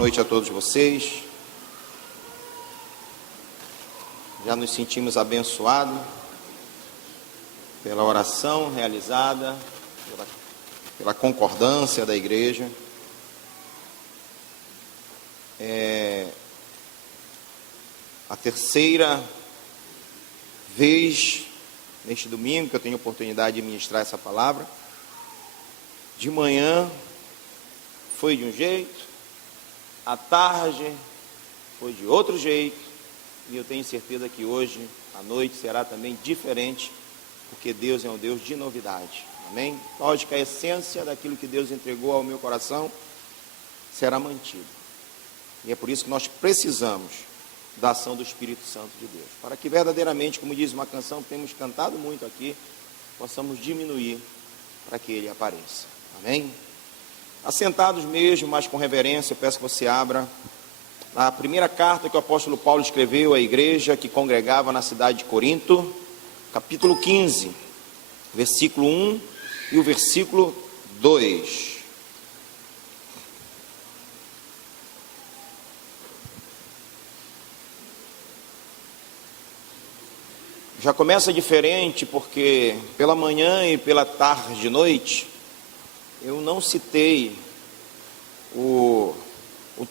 noite a todos vocês. Já nos sentimos abençoados pela oração realizada, pela concordância da igreja. É a terceira vez neste domingo que eu tenho oportunidade de ministrar essa palavra. De manhã foi de um jeito, à tarde foi de outro jeito, e eu tenho certeza que hoje, à noite, será também diferente, porque Deus é um Deus de novidade, amém? Lógico, a essência daquilo que Deus entregou ao meu coração será mantida, e é por isso que nós precisamos da ação do Espírito Santo de Deus, para que verdadeiramente, como diz uma canção que temos cantado muito aqui, possamos diminuir para que Ele apareça, amém? Assentados mesmo, mas com reverência, eu peço que você abra a primeira carta que o apóstolo Paulo escreveu à igreja que congregava na cidade de Corinto, capítulo 15, versículo 1 e o versículo 2. Já começa diferente porque pela manhã e pela tarde e noite eu não citei o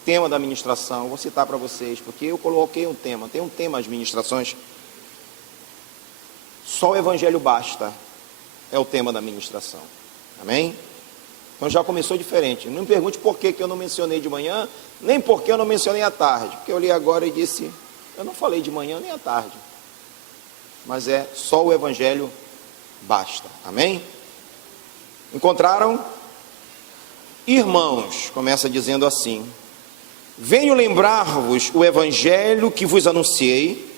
tema da ministração. Eu vou citar para vocês, porque eu coloquei um tema. Tem um tema as ministrações. Só o Evangelho basta. É o tema da ministração. Amém? Então já começou diferente. Não me pergunte por que eu não mencionei de manhã, nem por que eu não mencionei à tarde. Porque eu li agora e disse, eu não falei de manhã nem à tarde. Mas é só o Evangelho basta. Amém? Encontraram? Irmãos, começa dizendo assim: venho lembrar-vos o evangelho que vos anunciei,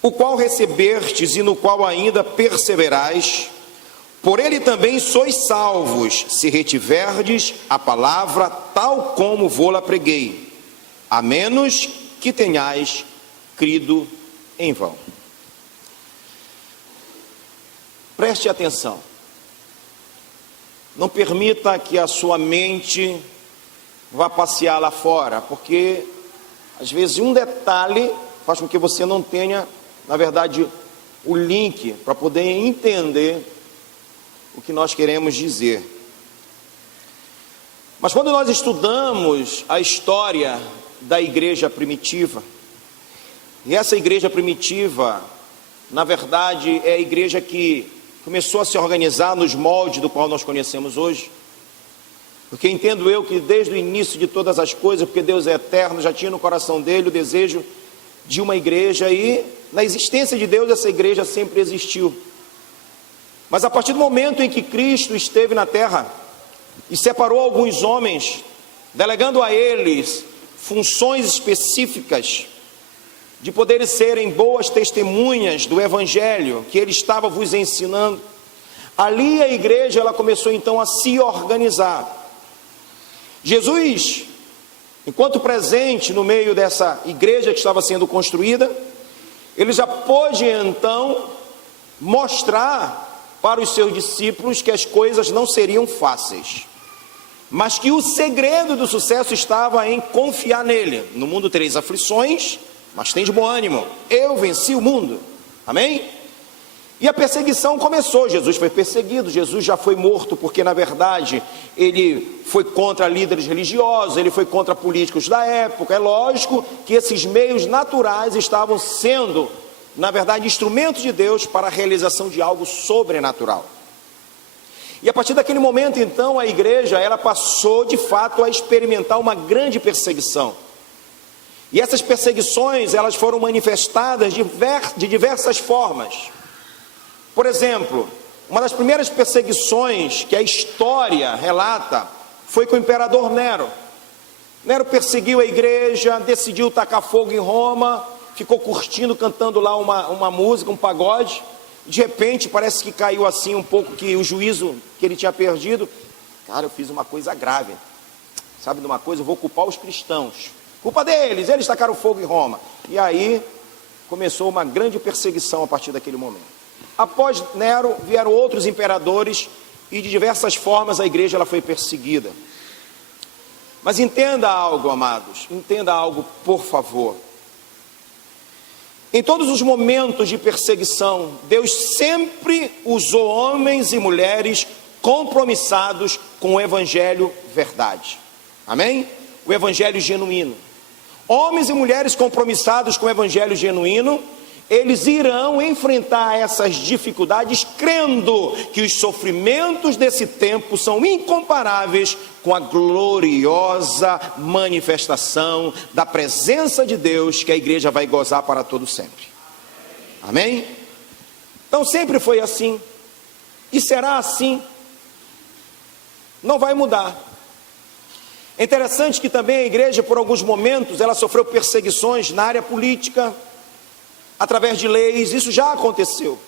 o qual recebestes e no qual ainda perseverais, por ele também sois salvos, se retiverdes a palavra tal como vô-la preguei, a menos que tenhais crido em vão. Preste atenção. Não permita que a sua mente vá passear lá fora, porque às vezes um detalhe faz com que você não tenha, na verdade, o link para poder entender o que nós queremos dizer. Mas quando nós estudamos a história da igreja primitiva, e essa igreja primitiva, na verdade, é a igreja que começou a se organizar nos moldes do qual nós conhecemos hoje, porque entendo eu que desde o início de todas as coisas, porque Deus é eterno, já tinha no coração dele o desejo de uma igreja, e na existência de Deus essa igreja sempre existiu. Mas a partir do momento em que Cristo esteve na terra e separou alguns homens, delegando a eles funções específicas de poderem serem boas testemunhas do evangelho que ele estava vos ensinando, ali a igreja ela começou então a se organizar. Jesus, enquanto presente no meio dessa igreja que estava sendo construída, ele já pôde então mostrar para os seus discípulos que as coisas não seriam fáceis, mas que o segredo do sucesso estava em confiar nele. No mundo tereis aflições, mas tem de bom ânimo, eu venci o mundo, amém? E a perseguição começou, Jesus foi perseguido, Jesus já foi morto, porque na verdade ele foi contra líderes religiosos, ele foi contra políticos da época. É lógico que esses meios naturais estavam sendo, na verdade, instrumentos de Deus para a realização de algo sobrenatural. E a partir daquele momento então a igreja ela passou de fato a experimentar uma grande perseguição. E essas perseguições, elas foram manifestadas de diversas formas. Por exemplo, uma das primeiras perseguições que a história relata foi com o imperador Nero. Nero perseguiu a igreja, decidiu tacar fogo em Roma, ficou curtindo, cantando lá uma música, um pagode. De repente, parece que caiu assim um pouco que o juízo que ele tinha perdido. Cara, eu fiz uma coisa grave. Sabe de uma coisa? Eu vou culpar os cristãos. Culpa deles, eles tacaram fogo em Roma. E aí começou uma grande perseguição a partir daquele momento. Após Nero vieram outros imperadores e de diversas formas a igreja ela foi perseguida. Mas entenda algo, amados, entenda algo, por favor. Em todos os momentos de perseguição, Deus sempre usou homens e mulheres compromissados com o evangelho verdade. Amém? O evangelho genuíno. Homens e mulheres compromissados com o evangelho genuíno, eles irão enfrentar essas dificuldades crendo que os sofrimentos desse tempo são incomparáveis com a gloriosa manifestação da presença de Deus que a igreja vai gozar para todo sempre. Amém? Então sempre foi assim e será assim, não vai mudar. É interessante que também a igreja, por alguns momentos, ela sofreu perseguições na área política, através de leis, isso já aconteceu.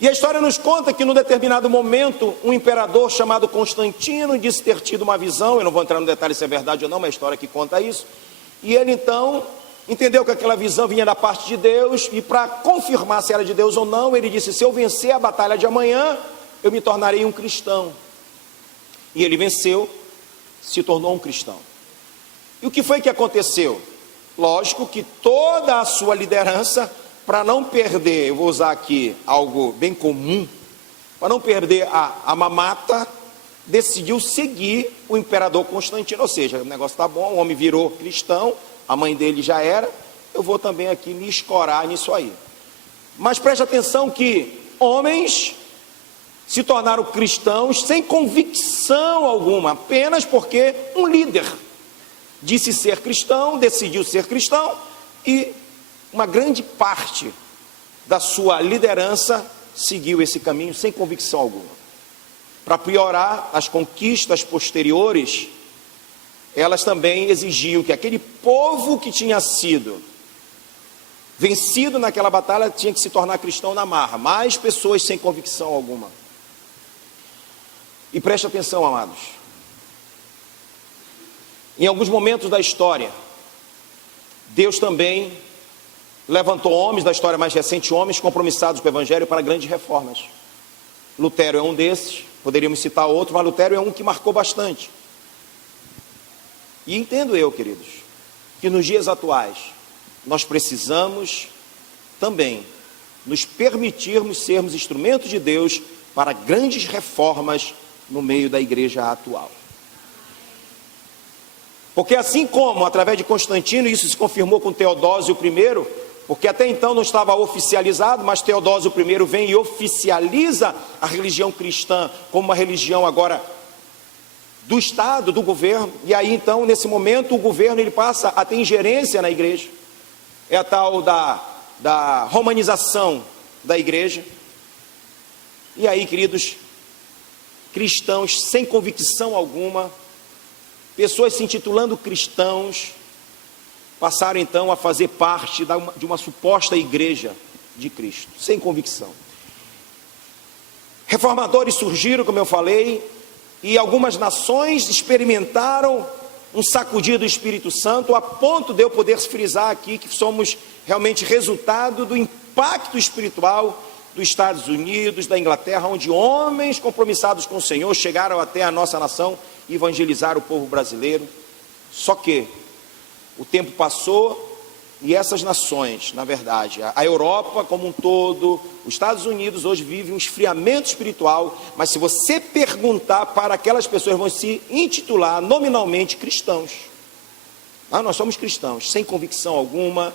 E a história nos conta que num determinado momento, um imperador chamado Constantino disse ter tido uma visão, eu não vou entrar no detalhe se é verdade ou não, mas a história que conta isso, e ele então entendeu que aquela visão vinha da parte de Deus, e para confirmar se era de Deus ou não, ele disse: se eu vencer a batalha de amanhã, eu me tornarei um cristão. E ele venceu, se tornou um cristão. E o que foi que aconteceu? Lógico que toda a sua liderança, para não perder, eu vou usar aqui algo bem comum, para não perder a mamata, decidiu seguir o imperador Constantino. Ou seja, o negócio está bom, o homem virou cristão, a mãe dele já era, eu vou também aqui me escorar nisso aí. Mas preste atenção que homens se tornaram cristãos sem convicção alguma, apenas porque um líder disse ser cristão, decidiu ser cristão, e uma grande parte da sua liderança seguiu esse caminho sem convicção alguma. Para piorar, as conquistas posteriores, elas também exigiam que aquele povo que tinha sido vencido naquela batalha tinha que se tornar cristão na marra. Mais pessoas sem convicção alguma. E preste atenção, amados. Em alguns momentos da história, Deus também levantou homens da história mais recente, homens compromissados com o evangelho para grandes reformas. Lutero é um desses, poderíamos citar outro, mas Lutero é um que marcou bastante. E entendo eu, queridos, que nos dias atuais, nós precisamos também nos permitirmos sermos instrumentos de Deus para grandes reformas no meio da igreja atual. Porque assim como, através de Constantino, isso se confirmou com Teodósio I, porque até então não estava oficializado, mas Teodósio I vem e oficializa a religião cristã como uma religião agora do Estado, do governo, e aí então, nesse momento, o governo ele passa a ter ingerência na igreja. É a tal da romanização da igreja. E aí, queridos, cristãos sem convicção alguma, pessoas se intitulando cristãos, passaram então a fazer parte de uma suposta igreja de Cristo, sem convicção. Reformadores surgiram, como eu falei, e algumas nações experimentaram um sacudir do Espírito Santo, a ponto de eu poder frisar aqui que somos realmente resultado do impacto espiritual dos Estados Unidos, da Inglaterra, onde homens compromissados com o Senhor chegaram até a nossa nação e evangelizaram o povo brasileiro. Só que o tempo passou e essas nações, na verdade, a Europa como um todo, os Estados Unidos hoje vivem um esfriamento espiritual, mas se você perguntar para aquelas pessoas, vão se intitular nominalmente cristãos. Nós somos cristãos, sem convicção alguma,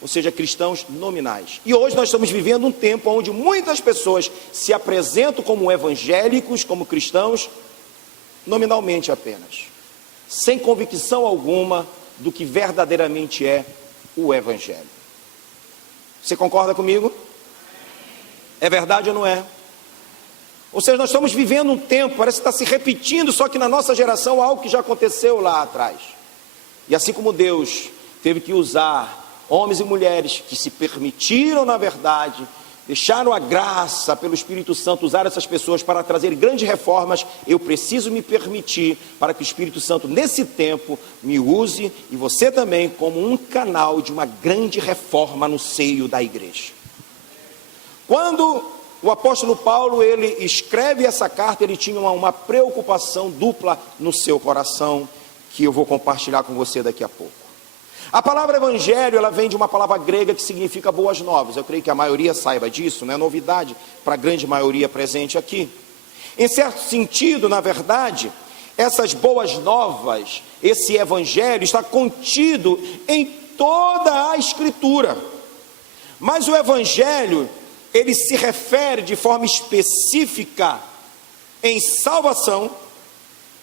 ou seja, cristãos nominais. E hoje nós estamos vivendo um tempo onde muitas pessoas se apresentam como evangélicos, como cristãos, nominalmente apenas, sem convicção alguma do que verdadeiramente é o evangelho. Você concorda comigo? É verdade ou não é? Ou seja, nós estamos vivendo um tempo, parece que está se repetindo, só que na nossa geração algo que já aconteceu lá atrás. E assim como Deus teve que usar homens e mulheres que se permitiram, na verdade, deixaram a graça pelo Espírito Santo usar essas pessoas para trazer grandes reformas, eu preciso me permitir para que o Espírito Santo nesse tempo me use, e você também, como um canal de uma grande reforma no seio da igreja. Quando o apóstolo Paulo, ele escreve essa carta, ele tinha uma preocupação dupla no seu coração, que eu vou compartilhar com você daqui a pouco. A palavra evangelho, ela vem de uma palavra grega que significa boas novas. Eu creio que a maioria saiba disso, não é novidade para a grande maioria presente aqui. Em certo sentido, na verdade, essas boas novas, esse evangelho está contido em toda a escritura. Mas o evangelho, ele se refere de forma específica em salvação,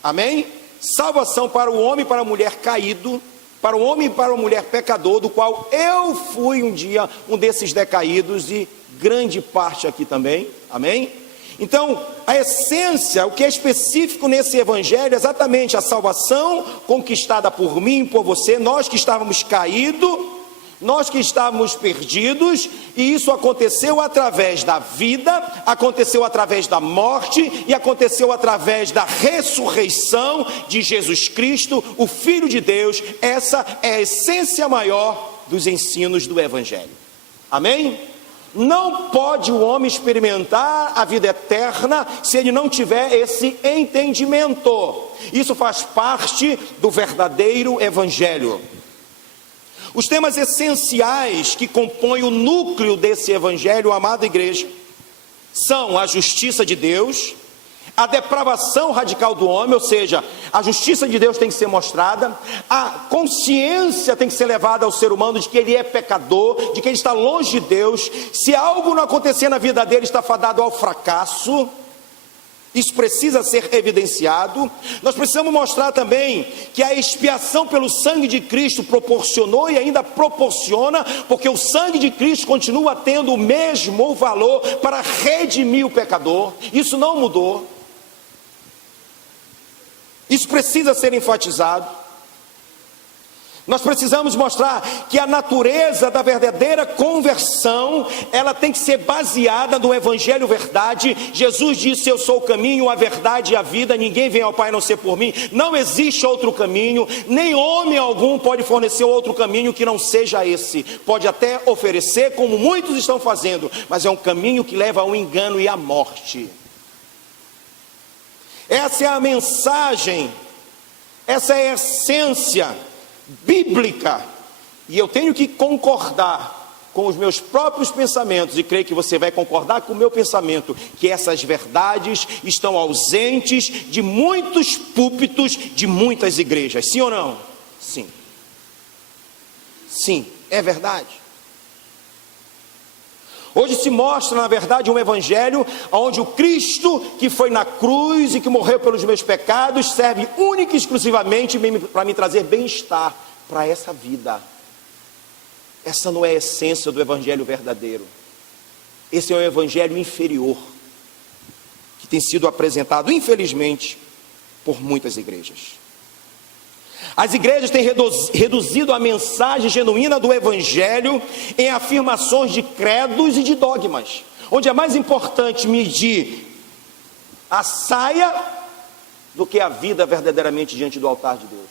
amém? Salvação para o homem e para a mulher caído, para o homem e para a mulher pecador, do qual eu fui um dia um desses decaídos e grande parte aqui também, amém? Então, a essência, o que é específico nesse evangelho é exatamente a salvação conquistada por mim e por você, nós que estávamos caídos, nós que estávamos perdidos, e isso aconteceu através da vida, aconteceu através da morte e aconteceu através da ressurreição de Jesus Cristo, o Filho de Deus. Essa é a essência maior dos ensinos do evangelho, amém? Não pode o homem experimentar a vida eterna se ele não tiver esse entendimento. Isso faz parte do verdadeiro evangelho. Os temas essenciais que compõem o núcleo desse evangelho, amada igreja, são a justiça de Deus, a depravação radical do homem, ou seja, a justiça de Deus tem que ser mostrada, a consciência tem que ser levada ao ser humano de que ele é pecador, de que ele está longe de Deus. Se algo não acontecer na vida dele, está fadado ao fracasso. Isso precisa ser evidenciado. Nós precisamos mostrar também que a expiação pelo sangue de Cristo proporcionou e ainda proporciona, porque o sangue de Cristo continua tendo o mesmo valor para redimir o pecador. Isso não mudou. Isso precisa ser enfatizado. Nós precisamos mostrar que a natureza da verdadeira conversão, ela tem que ser baseada no evangelho verdade. Jesus disse: eu sou o caminho, a verdade e a vida, ninguém vem ao Pai a não ser por mim. Não existe outro caminho, nem homem algum pode fornecer outro caminho que não seja esse. Pode até oferecer, como muitos estão fazendo, mas é um caminho que leva ao engano e à morte. Essa é a mensagem, essa é a essência bíblica, e eu tenho que concordar com os meus próprios pensamentos, e creio que você vai concordar com o meu pensamento, que essas verdades estão ausentes de muitos púlpitos, de muitas igrejas. Sim ou não? Sim. Sim, é verdade. Hoje se mostra, na verdade, um evangelho onde o Cristo que foi na cruz e que morreu pelos meus pecados serve única e exclusivamente para me trazer bem-estar para essa vida. Essa não é a essência do evangelho verdadeiro. Esse é um evangelho inferior que tem sido apresentado, infelizmente, por muitas igrejas. As igrejas têm reduzido a mensagem genuína do evangelho em afirmações de credos e de dogmas, onde é mais importante medir a saia do que a vida verdadeiramente diante do altar de Deus,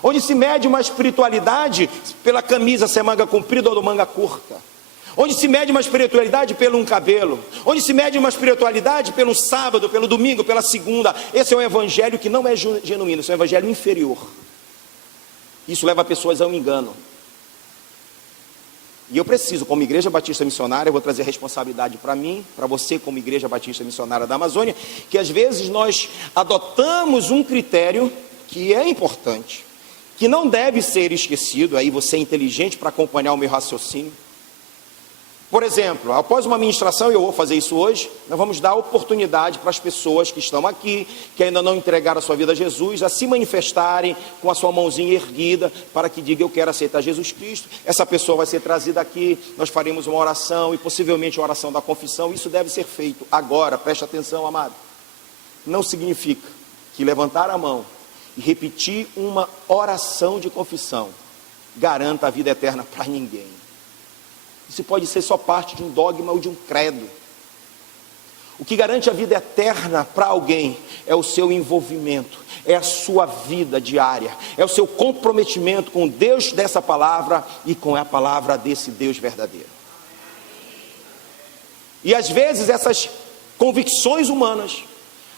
onde se mede uma espiritualidade pela camisa ser manga comprida ou manga curta, onde se mede uma espiritualidade pelo um cabelo, onde se mede uma espiritualidade pelo sábado, pelo domingo, pela segunda. Esse é um evangelho que não é genuíno, esse é um evangelho inferior. Isso leva pessoas ao engano. E eu preciso, como Igreja Batista Missionária, eu vou trazer a responsabilidade para mim, para você como Igreja Batista Missionária da Amazônia, que às vezes nós adotamos um critério que é importante, que não deve ser esquecido. Aí você é inteligente para acompanhar o meu raciocínio. Por exemplo, após uma ministração, e eu vou fazer isso hoje, nós vamos dar oportunidade para as pessoas que estão aqui, que ainda não entregaram a sua vida a Jesus, a se manifestarem com a sua mãozinha erguida, para que diga: eu quero aceitar Jesus Cristo. Essa pessoa vai ser trazida aqui, nós faremos uma oração, e possivelmente a oração da confissão. Isso deve ser feito agora, preste atenção, amado. Não significa que levantar a mão e repetir uma oração de confissão garanta a vida eterna para ninguém. Isso pode ser só parte de um dogma ou de um credo. O que garante a vida eterna para alguém é o seu envolvimento, é a sua vida diária, é o seu comprometimento com o Deus dessa palavra e com a palavra desse Deus verdadeiro. E às vezes essas convicções humanas,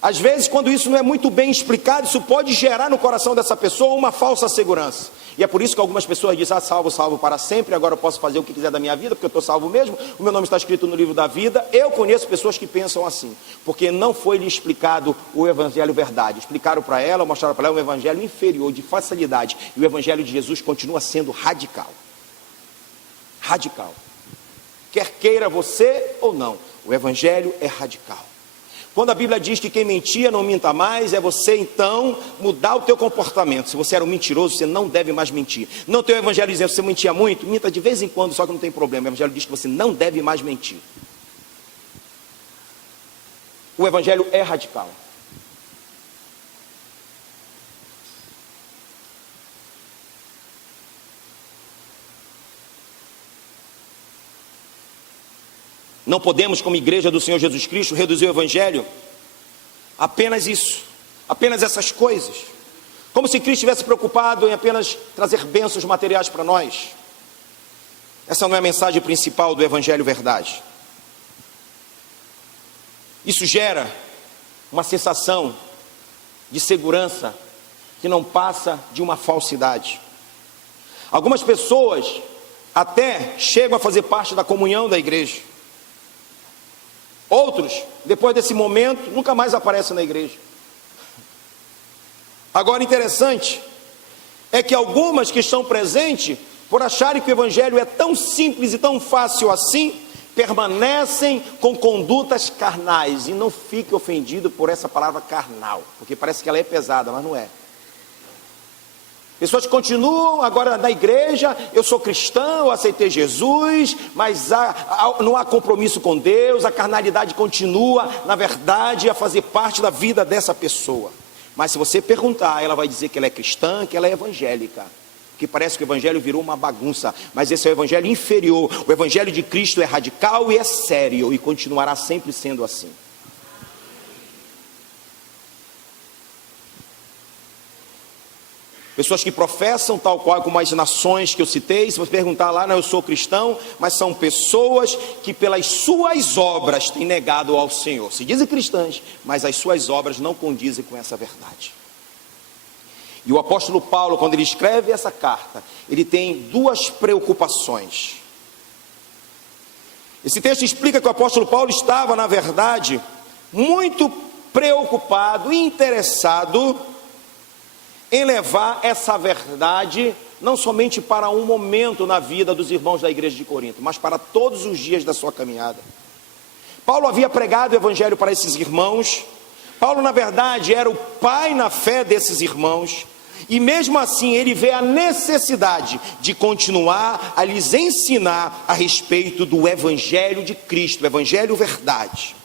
às vezes quando isso não é muito bem explicado, isso pode gerar no coração dessa pessoa uma falsa segurança. E é por isso que algumas pessoas dizem, salvo para sempre, agora eu posso fazer o que quiser da minha vida, porque eu estou salvo mesmo, o meu nome está escrito no livro da vida. Eu conheço pessoas que pensam assim, porque não foi lhe explicado o evangelho verdade. Explicaram para ela, mostraram para ela um evangelho inferior, de facilidade, e o evangelho de Jesus continua sendo radical. Radical. Quer queira você ou não, o evangelho é radical. Quando a Bíblia diz que quem mentia não minta mais, é você então mudar o teu comportamento. Se você era um mentiroso, você não deve mais mentir. Não tem o evangelho dizendo que você mentia muito, minta de vez em quando, só que não tem problema. O evangelho diz que você não deve mais mentir. O evangelho é radical. Não podemos, como igreja do Senhor Jesus Cristo, reduzir o evangelho a apenas isso, apenas essas coisas, como se Cristo estivesse preocupado em apenas trazer bênçãos materiais para nós. Essa não é a mensagem principal do evangelho verdade. Isso gera uma sensação de segurança que não passa de uma falsidade. Algumas pessoas até chegam a fazer parte da comunhão da igreja. Outros, depois desse momento, nunca mais aparecem na igreja. Agora, interessante é que algumas que estão presentes, por acharem que o evangelho é tão simples e tão fácil assim, permanecem com condutas carnais. E não fique ofendido por essa palavra carnal, porque parece que ela é pesada, mas não é. Pessoas continuam agora na igreja, eu sou cristão, eu aceitei Jesus, mas não há compromisso com Deus, a carnalidade continua, na verdade, a fazer parte da vida dessa pessoa. Mas se você perguntar, ela vai dizer que ela é cristã, que ela é evangélica, que parece que o evangelho virou uma bagunça, mas esse é o evangelho inferior. O evangelho de Cristo é radical e é sério, e continuará sempre sendo assim. Pessoas que professam tal qual como as nações que eu citei, se você perguntar lá, não, eu sou cristão, mas são pessoas que pelas suas obras têm negado ao Senhor. Se dizem cristãs, mas as suas obras não condizem com essa verdade. E o apóstolo Paulo, quando ele escreve essa carta, ele tem duas preocupações. Esse texto explica que o apóstolo Paulo estava, na verdade, muito preocupado e interessado em levar essa verdade não somente para um momento na vida dos irmãos da igreja de Corinto, mas para todos os dias da sua caminhada. Paulo havia pregado o evangelho para esses irmãos. Paulo, na verdade, era o pai na fé desses irmãos, e mesmo assim ele vê a necessidade de continuar a lhes ensinar a respeito do evangelho de Cristo, o evangelho verdade.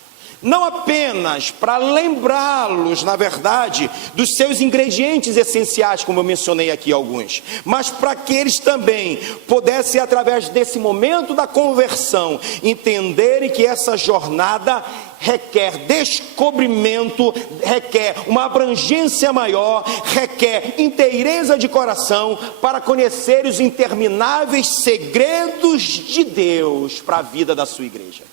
Não apenas para lembrá-los, na verdade, dos seus ingredientes essenciais, como eu mencionei aqui alguns, mas para que eles também pudessem, através desse momento da conversão, entenderem que essa jornada requer descobrimento, requer uma abrangência maior, requer inteireza de coração para conhecer os intermináveis segredos de Deus para a vida da sua igreja.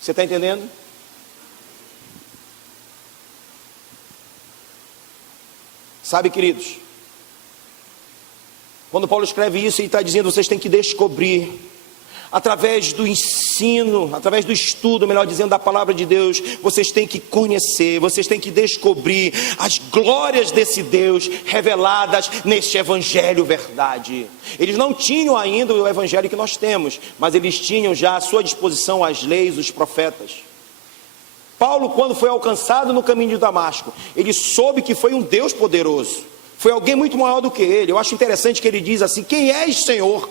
Você está entendendo? Sabe, queridos, quando Paulo escreve isso, ele está dizendo, vocês têm que descobrir, através do ensino, através do estudo, melhor dizendo, da palavra de Deus, vocês têm que conhecer, vocês têm que descobrir as glórias desse Deus reveladas neste evangelho verdade. Eles não tinham ainda o evangelho que nós temos, mas eles tinham já à sua disposição as leis, os profetas. Paulo, quando foi alcançado no caminho de Damasco, ele soube que foi um Deus poderoso, foi alguém muito maior do que ele. Eu acho interessante que ele diz assim, quem és, Senhor?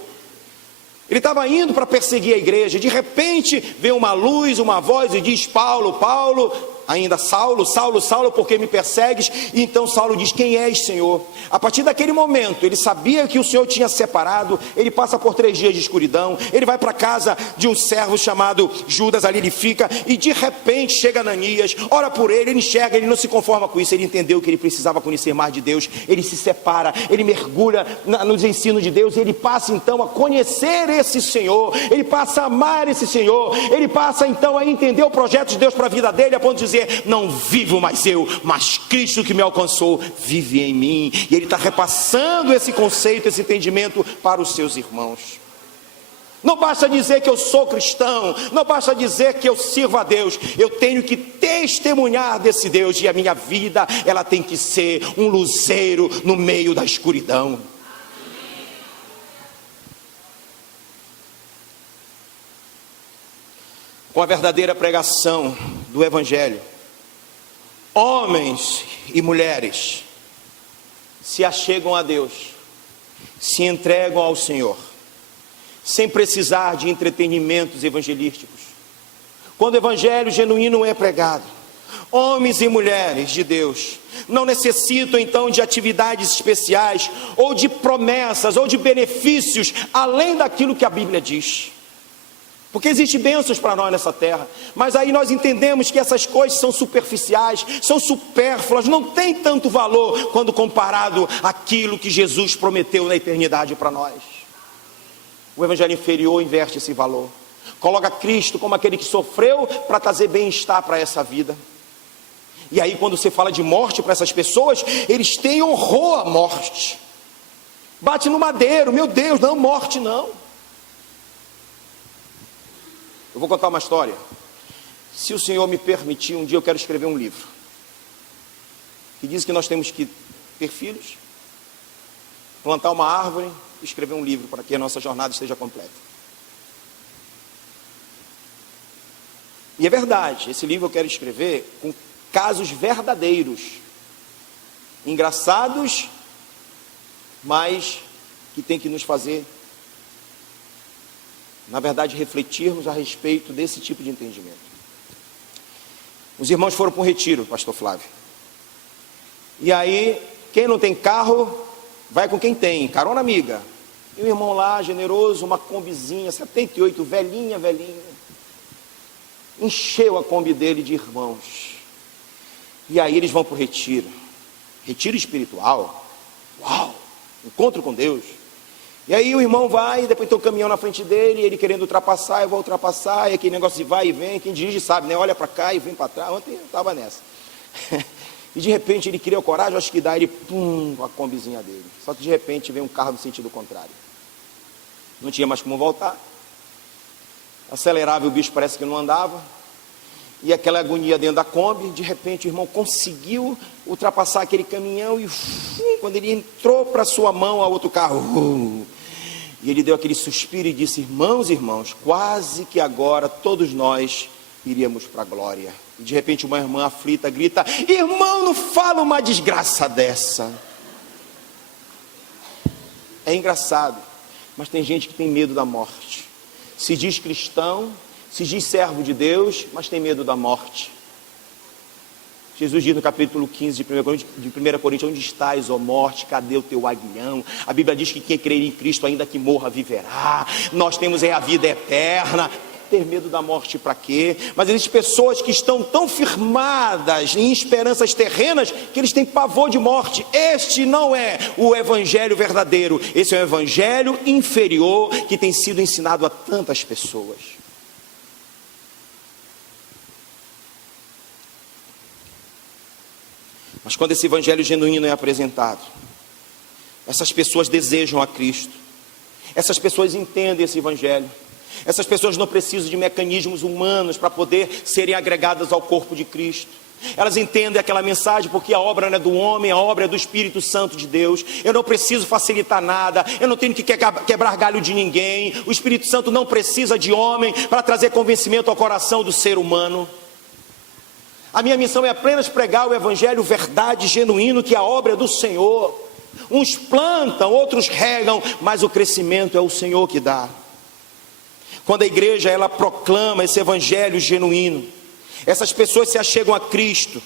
Ele estava indo para perseguir a igreja, de repente vem uma luz, uma voz e diz, Paulo, Paulo, ainda: Saulo, Saulo, Saulo, por que me persegues? E então Saulo diz: quem és, Senhor? A partir daquele momento, ele sabia que o Senhor tinha separado. Ele passa por 3 dias de escuridão, ele vai para a casa de um servo chamado Judas, ali ele fica, e de repente chega Ananias, ora por ele enxerga, ele não se conforma com isso, ele entendeu que ele precisava conhecer mais de Deus, ele se separa, ele mergulha nos ensinos de Deus, ele passa então a conhecer esse Senhor, ele passa a amar esse Senhor, ele passa então a entender o projeto de Deus para a vida dele, a ponto de dizer: não vivo mais eu, mas Cristo que me alcançou vive em mim. E ele está repassando esse conceito, esse entendimento para os seus irmãos. Não basta dizer que eu sou cristão, não basta dizer que eu sirvo a Deus, eu tenho que testemunhar desse Deus, e a minha vida, ela tem que ser um luzeiro no meio da escuridão. Com a verdadeira pregação do Evangelho, homens e mulheres se achegam a Deus, se entregam ao Senhor, sem precisar de entretenimentos evangelísticos. Quando o Evangelho genuíno é pregado, homens e mulheres de Deus não necessitam então de atividades especiais, ou de promessas, ou de benefícios, além daquilo que a Bíblia diz. Porque existem bênçãos para nós nessa terra, mas aí nós entendemos que essas coisas são superficiais, são supérfluas, não tem tanto valor quando comparado àquilo que Jesus prometeu na eternidade para nós. O Evangelho inferior inverte esse valor, coloca Cristo como aquele que sofreu para trazer bem-estar para essa vida. E aí quando você fala de morte para essas pessoas, eles têm horror à morte. Bate no madeiro, meu Deus, não, morte não. Eu vou contar uma história. Se o Senhor me permitir, um dia eu quero escrever um livro que diz que nós temos que ter filhos, plantar uma árvore e escrever um livro para que a nossa jornada esteja completa. E é verdade, esse livro eu quero escrever com casos verdadeiros, engraçados, mas que tem que nos fazer, na verdade, refletirmos a respeito desse tipo de entendimento. Os irmãos foram para um retiro, pastor Flávio. E aí, quem não tem carro, vai com quem tem, carona amiga. E o irmão lá, generoso, uma combizinha, 78, velhinha. Encheu a Kombi dele de irmãos. E aí eles vão para o retiro. Retiro espiritual. Uau! Encontro com Deus. E aí o irmão vai, depois tem um caminhão na frente dele, ele querendo ultrapassar, eu vou ultrapassar, e aquele negócio de vai e vem, quem dirige sabe, né? Olha para cá e vem para trás. Ontem eu estava nessa. E de repente ele criou coragem, acho que dá, ele pum, a combizinha dele. Só que de repente vem um carro no sentido contrário. Não tinha mais como voltar. Acelerava e o bicho parece que não andava. E aquela agonia dentro da Kombi, de repente o irmão conseguiu ultrapassar aquele caminhão e quando ele entrou para sua mão, a outro carro, e ele deu aquele suspiro e disse: irmãos, quase que agora todos nós iríamos para a glória. E de repente uma irmã aflita grita: irmão, não fala uma desgraça dessa. É engraçado, mas tem gente que tem medo da morte. Se diz cristão, se diz servo de Deus, mas tem medo da morte. Jesus diz no capítulo 15 de 1 Coríntios: onde estás, ó morte, cadê o teu aguilhão? A Bíblia diz que quem crer em Cristo, ainda que morra, viverá. Nós temos a vida eterna. Ter medo da morte para quê? Mas existem pessoas que estão tão firmadas em esperanças terrenas que eles têm pavor de morte. Este não é o evangelho verdadeiro. Esse é o evangelho inferior que tem sido ensinado a tantas pessoas. Mas quando esse evangelho genuíno é apresentado, essas pessoas desejam a Cristo, essas pessoas entendem esse evangelho, essas pessoas não precisam de mecanismos humanos para poder serem agregadas ao corpo de Cristo. Elas entendem aquela mensagem porque a obra não é do homem, a obra é do Espírito Santo de Deus. Eu não preciso facilitar nada, eu não tenho que quebrar galho de ninguém. O Espírito Santo não precisa de homem para trazer convencimento ao coração do ser humano. A minha missão é apenas pregar o evangelho verdade, genuíno, que a obra é do Senhor. Uns plantam, outros regam, mas o crescimento é o Senhor que dá. Quando a igreja ela proclama esse evangelho genuíno, Essas pessoas se achegam a Cristo,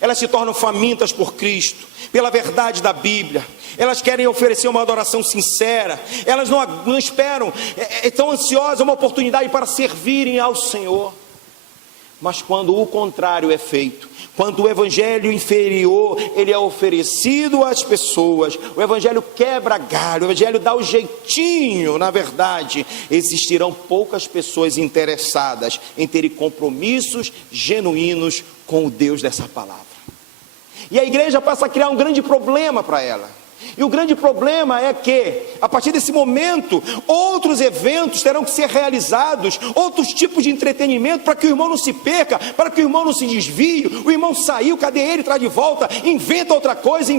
elas se tornam famintas por Cristo, pela verdade da Bíblia. Elas querem oferecer uma adoração sincera, elas não esperam, estão ansiosas, uma oportunidade para servirem ao Senhor. Mas quando o contrário é feito, quando o evangelho inferior ele é oferecido às pessoas, o evangelho quebra galho, o evangelho dá o jeitinho, na verdade, existirão poucas pessoas interessadas em terem compromissos genuínos com o Deus dessa palavra. E a igreja passa a criar um grande problema para ela. E o grande problema é que, a partir desse momento, outros eventos terão que ser realizados, outros tipos de entretenimento, para que o irmão não se perca, para que o irmão não se desvie. O irmão saiu, cadê ele? Traz de volta, inventa outra coisa,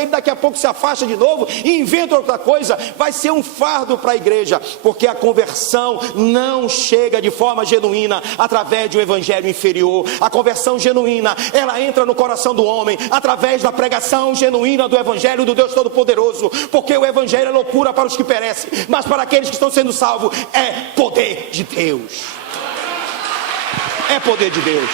ele daqui a pouco se afasta de novo, e inventa outra coisa. Vai ser um fardo para a igreja, porque a conversão não chega de forma genuína, através de um evangelho inferior. A conversão genuína, ela entra no coração do homem, através da pregação genuína do evangelho do Deus Todo-Poderoso, porque o evangelho é loucura para os que perecem, mas para aqueles que estão sendo salvos, é poder de Deus. É poder de Deus.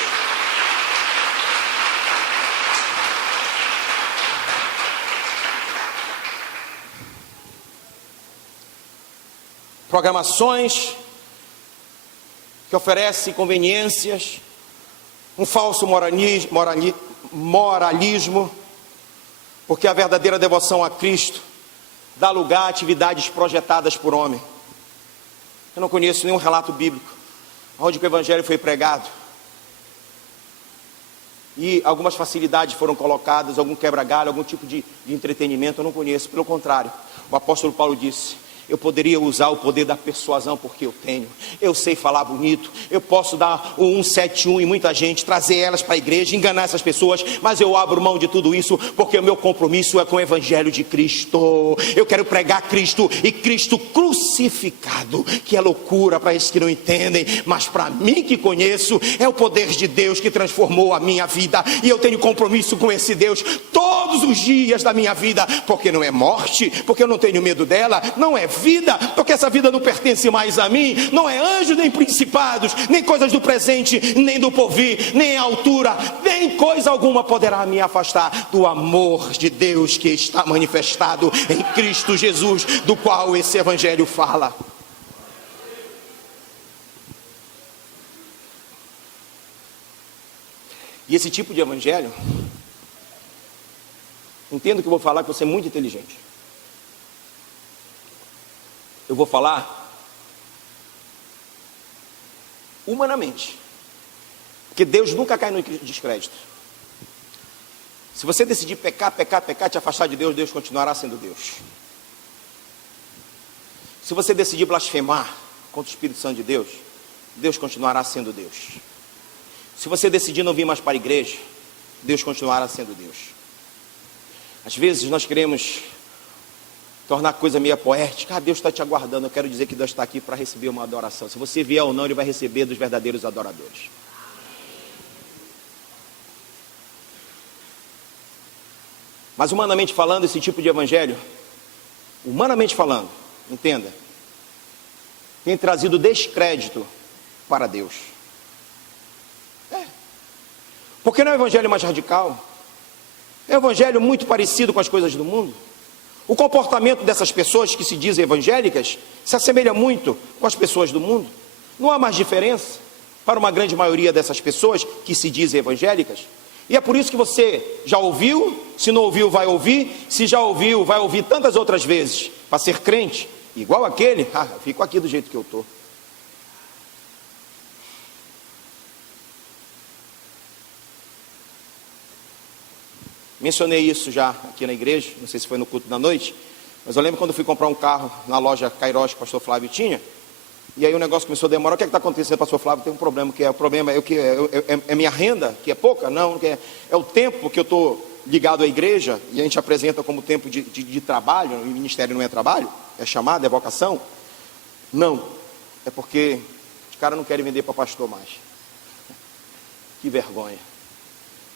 Programações que oferecem conveniências, um falso moralismo, porque a verdadeira devoção a Cristo dá lugar a atividades projetadas por homem. Eu não conheço nenhum relato bíblico onde o evangelho foi pregado e algumas facilidades foram colocadas, algum quebra-galho, algum tipo de entretenimento. Eu não conheço. Pelo contrário, o apóstolo Paulo disse: eu poderia usar o poder da persuasão, porque eu tenho. Eu sei falar bonito, eu posso dar o 171 em muita gente, trazer elas para a igreja, enganar essas pessoas, mas eu abro mão de tudo isso, porque o meu compromisso é com o evangelho de Cristo. Eu quero pregar Cristo e Cristo crucificado, que é loucura para esses que não entendem, mas para mim que conheço, é o poder de Deus que transformou a minha vida, e eu tenho compromisso com esse Deus todos os dias da minha vida, porque não é morte, porque eu não tenho medo dela, não é vida, porque essa vida não pertence mais a mim, não é anjos nem principados, nem coisas do presente, nem do porvir, nem a altura, nem coisa alguma poderá me afastar do amor de Deus que está manifestado em Cristo Jesus, do qual esse evangelho fala. E esse tipo de evangelho, entendo que eu vou falar que você é muito inteligente. Eu vou falar humanamente, porque Deus nunca cai no descrédito. Se você decidir pecar, te afastar de Deus, Deus continuará sendo Deus. Se você decidir blasfemar contra o Espírito Santo de Deus, Deus continuará sendo Deus. Se você decidir não vir mais para a igreja, Deus continuará sendo Deus. Às vezes nós queremos tornar a coisa meio poética. Ah, Deus está te aguardando. Eu quero dizer que Deus está aqui para receber uma adoração. Se você vier ou não, Ele vai receber dos verdadeiros adoradores. Mas humanamente falando, esse tipo de evangelho, humanamente falando, entenda, tem trazido descrédito para Deus. Porque não é um evangelho mais radical, é um evangelho muito parecido com as coisas do mundo. O comportamento dessas pessoas que se dizem evangélicas se assemelha muito com as pessoas do mundo. Não há mais diferença para uma grande maioria dessas pessoas que se dizem evangélicas. E é por isso que você já ouviu, se não ouviu vai ouvir, se já ouviu vai ouvir tantas outras vezes, para ser crente, igual aquele, eu fico aqui do jeito que eu estou. Mencionei isso já aqui na igreja, não sei se foi no culto da noite, mas eu lembro quando eu fui comprar um carro na loja Kairos que o pastor Flávio tinha, e aí o negócio começou a demorar. O que é que está acontecendo, pastor Flávio? Tem um problema, que é o problema é minha renda, que é pouca? Não, é o tempo que eu estou ligado à igreja, e a gente apresenta como tempo de trabalho, o ministério não é trabalho, é chamada, é vocação. Não, é porque os caras não querem vender para pastor mais. Que vergonha.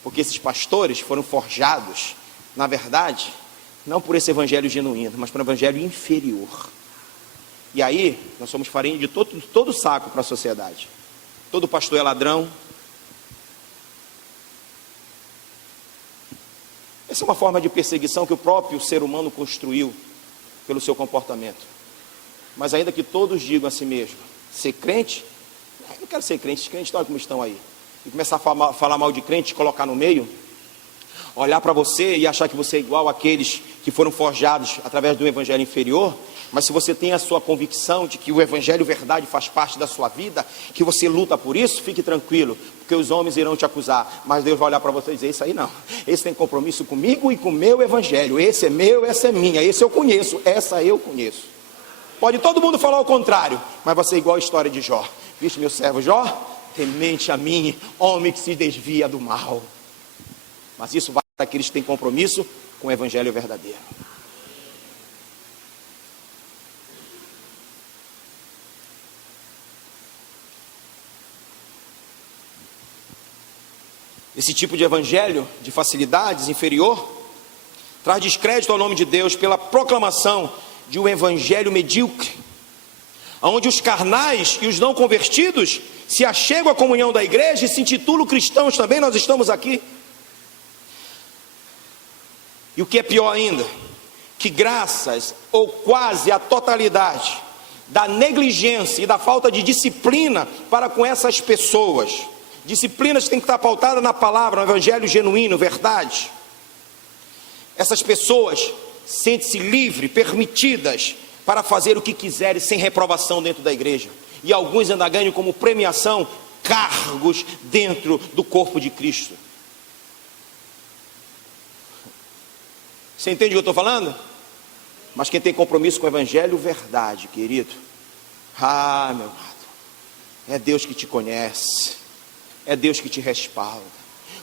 Porque esses pastores foram forjados, na verdade, não por esse evangelho genuíno, mas por um evangelho inferior. E aí, nós somos farinha de todo saco para a sociedade. Todo pastor é ladrão, Essa é uma forma de perseguição que o próprio ser humano construiu pelo seu comportamento. Mas ainda que todos digam a si mesmo, ser crente, eu não quero ser crente, os crentes olha como estão aí. E começar a falar mal de crente, colocar no meio, olhar para você e achar que você é igual àqueles que foram forjados através do evangelho inferior. Mas se você tem a sua convicção de que o evangelho verdade faz parte da sua vida, que você luta por isso, fique tranquilo, porque os homens irão te acusar, mas Deus vai olhar para você e dizer, isso aí não, esse tem compromisso comigo e com o meu evangelho, esse é meu, essa é minha, esse eu conheço, essa eu conheço. Pode todo mundo falar o contrário, mas vai ser igual a história de Jó. Viste meu servo Jó? Temente a mim, homem que se desvia do mal. Mas isso vai para aqueles que têm compromisso com o evangelho verdadeiro. Esse tipo de evangelho de facilidades inferior traz descrédito ao nome de Deus pela proclamação de um evangelho medíocre, onde os carnais e os não convertidos se achegam à comunhão da igreja e se intitulam cristãos também. Nós estamos aqui. E o que é pior ainda, que graças ou quase a totalidade da negligência e da falta de disciplina para com essas pessoas, disciplinas que tem que estar pautada na palavra, no evangelho genuíno, verdade, essas pessoas sentem-se livres, permitidas para fazer o que quiserem sem reprovação dentro da igreja, e alguns ainda ganham como premiação cargos dentro do corpo de Cristo. Você entende o que eu estou falando? Mas quem tem compromisso com o evangelho, verdade, querido, meu amado, é Deus que te conhece, é Deus que te respalda.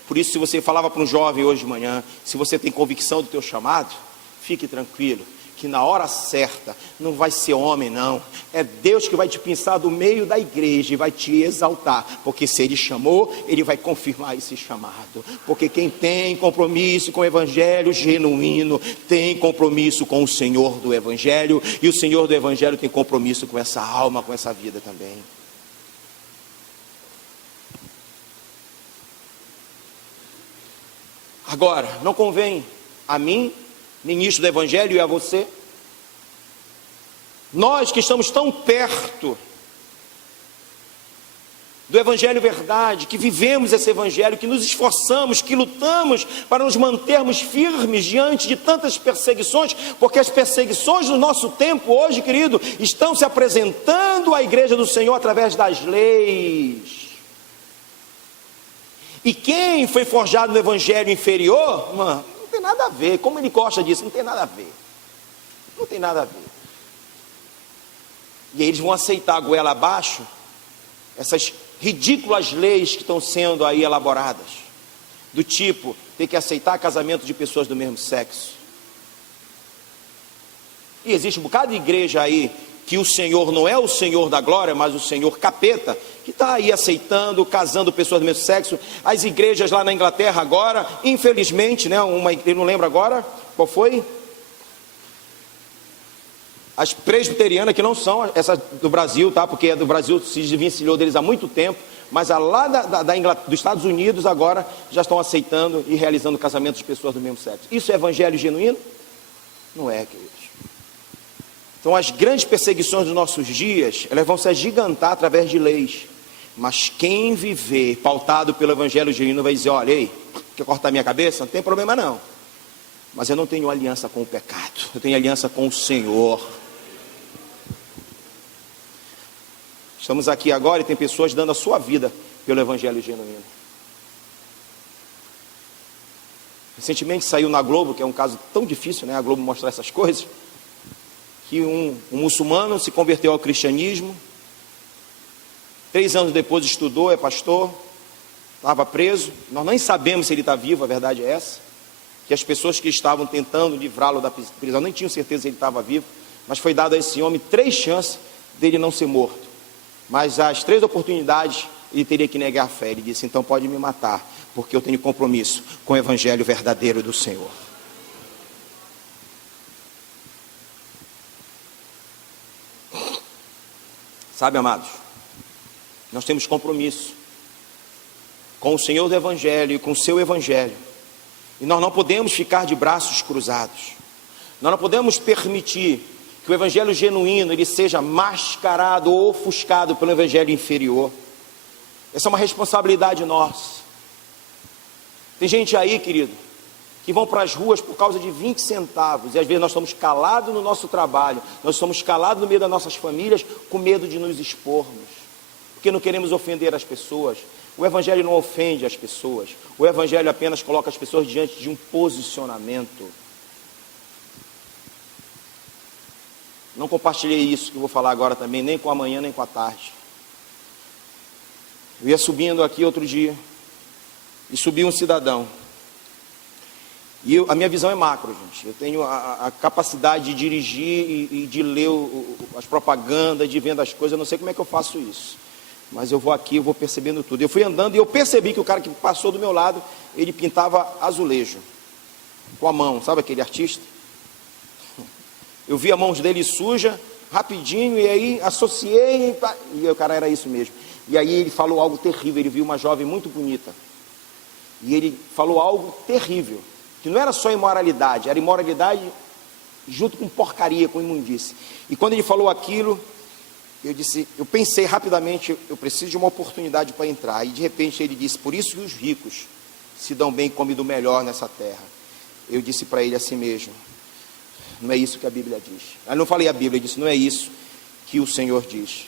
Por isso, se você falava para um jovem hoje de manhã, se você tem convicção do teu chamado, fique tranquilo, que na hora certa, não vai ser homem não, é Deus que vai te pensar do meio da igreja e vai te exaltar, porque se Ele chamou, Ele vai confirmar esse chamado, porque quem tem compromisso com o evangelho genuíno, tem compromisso com o Senhor do evangelho, e o Senhor do evangelho tem compromisso com essa alma, com essa vida também. Agora, não convém a mim, ministro do evangelho, e a você, nós que estamos tão perto do evangelho verdade, que vivemos esse evangelho, que nos esforçamos, que lutamos para nos mantermos firmes diante de tantas perseguições, porque as perseguições do nosso tempo hoje, querido, estão se apresentando à igreja do Senhor através das leis. E quem foi forjado no evangelho inferior, mano, não tem nada a ver. Como ele gosta disso, não tem nada a ver. Não tem nada a ver. E aí eles vão aceitar a goela abaixo essas ridículas leis que estão sendo aí elaboradas, do tipo, ter que aceitar casamento de pessoas do mesmo sexo. E existe um bocado de igreja aí, que o Senhor não é o Senhor da glória, mas o Senhor capeta, que está aí aceitando, casando pessoas do mesmo sexo. As igrejas lá na Inglaterra agora, infelizmente, né, eu não lembro agora, qual foi? As presbiterianas, que não são essas do Brasil, tá? Porque a do Brasil se desvencilhou deles há muito tempo, mas a lá dos Estados Unidos agora já estão aceitando e realizando casamentos de pessoas do mesmo sexo. Isso é evangelho genuíno? Não é, queridos. Então as grandes perseguições dos nossos dias, elas vão se agigantar através de leis. Mas quem viver pautado pelo evangelho genuíno vai dizer, olha, ei, quer cortar minha cabeça? Não tem problema não. Mas eu não tenho aliança com o pecado, eu tenho aliança com o Senhor. Estamos aqui agora e tem pessoas dando a sua vida pelo evangelho genuíno. Recentemente saiu na Globo, que é um caso tão difícil, né, a Globo mostrar essas coisas, que um muçulmano se converteu ao cristianismo, 3 anos depois estudou, é pastor, estava preso, nós nem sabemos se ele está vivo, a verdade é essa, que as pessoas que estavam tentando livrá-lo da prisão nem tinham certeza se ele estava vivo, mas foi dado a esse homem 3 chances dele não ser morto. Mas as 3 oportunidades ele teria que negar a fé. Ele disse, então pode me matar, porque eu tenho compromisso com o evangelho verdadeiro do Senhor. Sabe, amados, nós temos compromisso com o Senhor do evangelho e com o seu evangelho. E nós não podemos ficar de braços cruzados. Nós não podemos permitir que o evangelho genuíno ele seja mascarado ou ofuscado pelo evangelho inferior. Essa é uma responsabilidade nossa. Tem gente aí, querido, que vão para as ruas por causa de 20 centavos, e às vezes nós estamos calados no nosso trabalho, nós estamos calados no meio das nossas famílias, com medo de nos expormos, porque não queremos ofender as pessoas. O evangelho não ofende as pessoas, o evangelho apenas coloca as pessoas diante de um posicionamento. Não compartilhei isso que eu vou falar agora também, nem com a manhã, nem com a tarde. Eu ia subindo aqui outro dia, e subiu um cidadão. E a minha visão é macro, gente. Eu tenho a capacidade de dirigir e de ler as propagandas, de vendo as coisas. Eu não sei como é que eu faço isso. Mas eu vou aqui, eu vou percebendo tudo. Eu fui andando e eu percebi que o cara que passou do meu lado, ele pintava azulejo. Com a mão, sabe aquele artista? Eu vi a mão dele suja, rapidinho, e aí associei, e o cara era isso mesmo. E aí ele falou algo terrível, ele viu uma jovem muito bonita. E ele falou algo terrível, que não era só imoralidade, era imoralidade junto com porcaria, com imundície. E quando ele falou aquilo, eu pensei rapidamente, eu preciso de uma oportunidade para entrar. E de repente ele disse, por isso que os ricos se dão bem e comem do melhor nessa terra. Eu disse para ele assim mesmo, não é isso que a Bíblia diz. Eu não falei a Bíblia, eu disse, não é isso que o Senhor diz.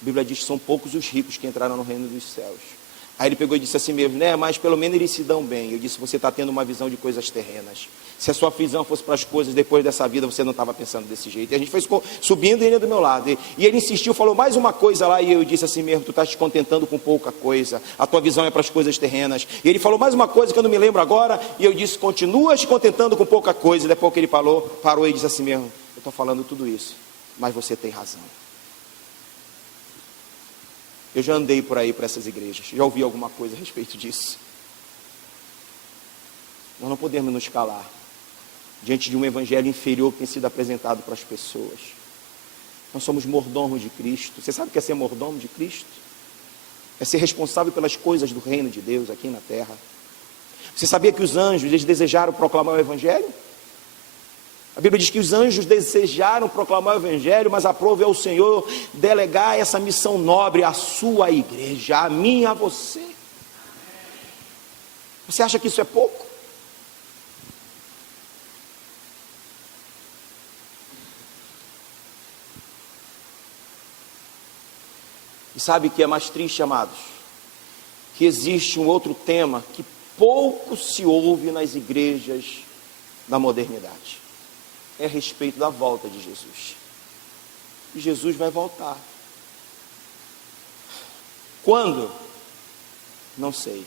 A Bíblia diz que são poucos os ricos que entraram no reino dos céus. Aí ele pegou e disse assim mesmo, né, mas pelo menos eles se dão bem. Eu disse, você está tendo uma visão de coisas terrenas. Se a sua visão fosse para as coisas depois dessa vida, você não estava pensando desse jeito. E a gente foi subindo e ele do meu lado. E ele insistiu, falou mais uma coisa lá, e eu disse assim mesmo, tu estás te contentando com pouca coisa. A tua visão é para as coisas terrenas. E ele falou mais uma coisa que eu não me lembro agora, e eu disse, continua te contentando com pouca coisa. E depois que ele parou e disse assim mesmo, eu estou falando tudo isso, mas você tem razão. Eu já andei por aí, por essas igrejas, já ouvi alguma coisa a respeito disso. Nós não podemos nos calar diante de um evangelho inferior que tem sido apresentado para as pessoas. Nós somos mordomos de Cristo. Você sabe o que é ser mordomo de Cristo? É ser responsável pelas coisas do reino de Deus aqui na terra. Você sabia que os anjos, eles desejaram proclamar o evangelho? A Bíblia diz que os anjos desejaram proclamar o evangelho, mas aprove ao Senhor delegar essa missão nobre à sua igreja, a mim e a você. Você acha que isso é pouco? E sabe o que é mais triste, amados? Que existe um outro tema que pouco se ouve nas igrejas da modernidade. É a respeito da volta de Jesus. E Jesus vai voltar. Quando? Não sei.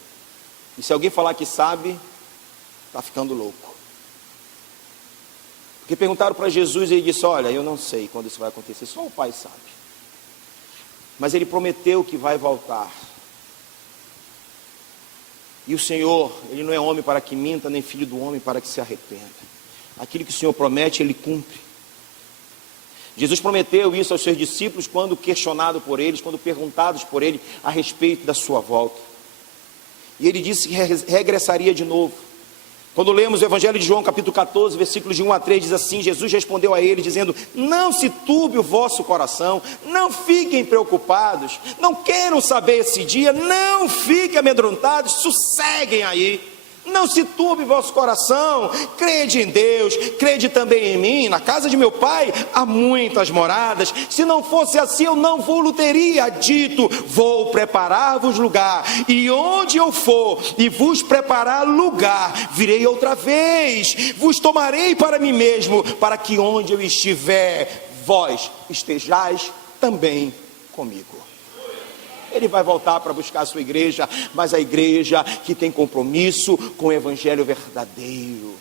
E se alguém falar que sabe, está ficando louco. Porque perguntaram para Jesus e ele disse, olha, eu não sei quando isso vai acontecer, só o Pai sabe. Mas ele prometeu que vai voltar. E o Senhor, ele não é homem para que minta, nem filho do homem para que se arrependa. Aquilo que o Senhor promete, ele cumpre. Jesus prometeu isso aos seus discípulos quando questionado por eles, quando perguntados por ele a respeito da sua volta. E ele disse que regressaria de novo. Quando lemos o Evangelho de João, capítulo 14, versículos de 1 a 3, diz assim, Jesus respondeu a ele, dizendo, não se turbe o vosso coração, não fiquem preocupados, não queiram saber esse dia, não fiquem amedrontados, sosseguem aí. Não se turbe vosso coração, crede em Deus, crede também em mim. Na casa de meu pai há muitas moradas. Se não fosse assim, eu não vou teria dito, vou preparar-vos lugar. E onde eu for e vos preparar lugar, virei outra vez, vos tomarei para mim mesmo, para que onde eu estiver, vós estejais também comigo. Ele vai voltar para buscar a sua igreja, mas a igreja que tem compromisso com o evangelho verdadeiro.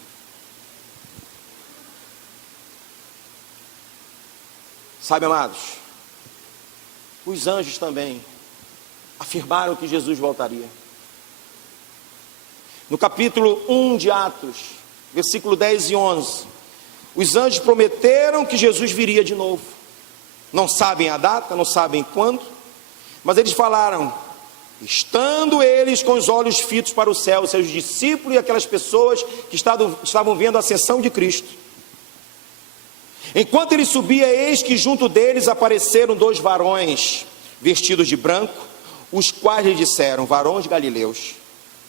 Sabe, amados, os anjos também afirmaram que Jesus voltaria. No capítulo 1 de Atos, versículo 10 e 11, os anjos prometeram que Jesus viria de novo. Não sabem a data, não sabem quando, mas eles falaram Estando eles com os olhos fitos para o céu, seus discípulos e aquelas pessoas que estavam vendo a ascensão de Cristo. Enquanto ele subia, eis que junto deles apareceram 2 varões vestidos de branco, os quais lhe disseram: varões galileus,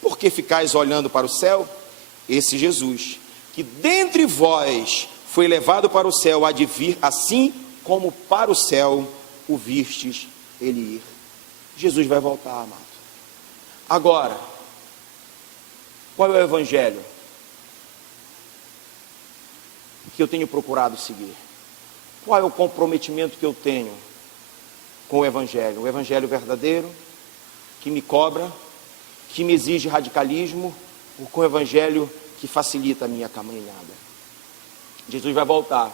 por que ficais olhando para o céu? Esse Jesus, que dentre vós foi levado para o céu, há de vir assim como para o céu o vistes ele ir. Jesus vai voltar, amado. Agora, qual é o evangelho que eu tenho procurado seguir? Qual é o comprometimento que eu tenho com o evangelho? O evangelho verdadeiro, que me cobra, que me exige radicalismo, ou com o evangelho que facilita a minha caminhada? Jesus vai voltar,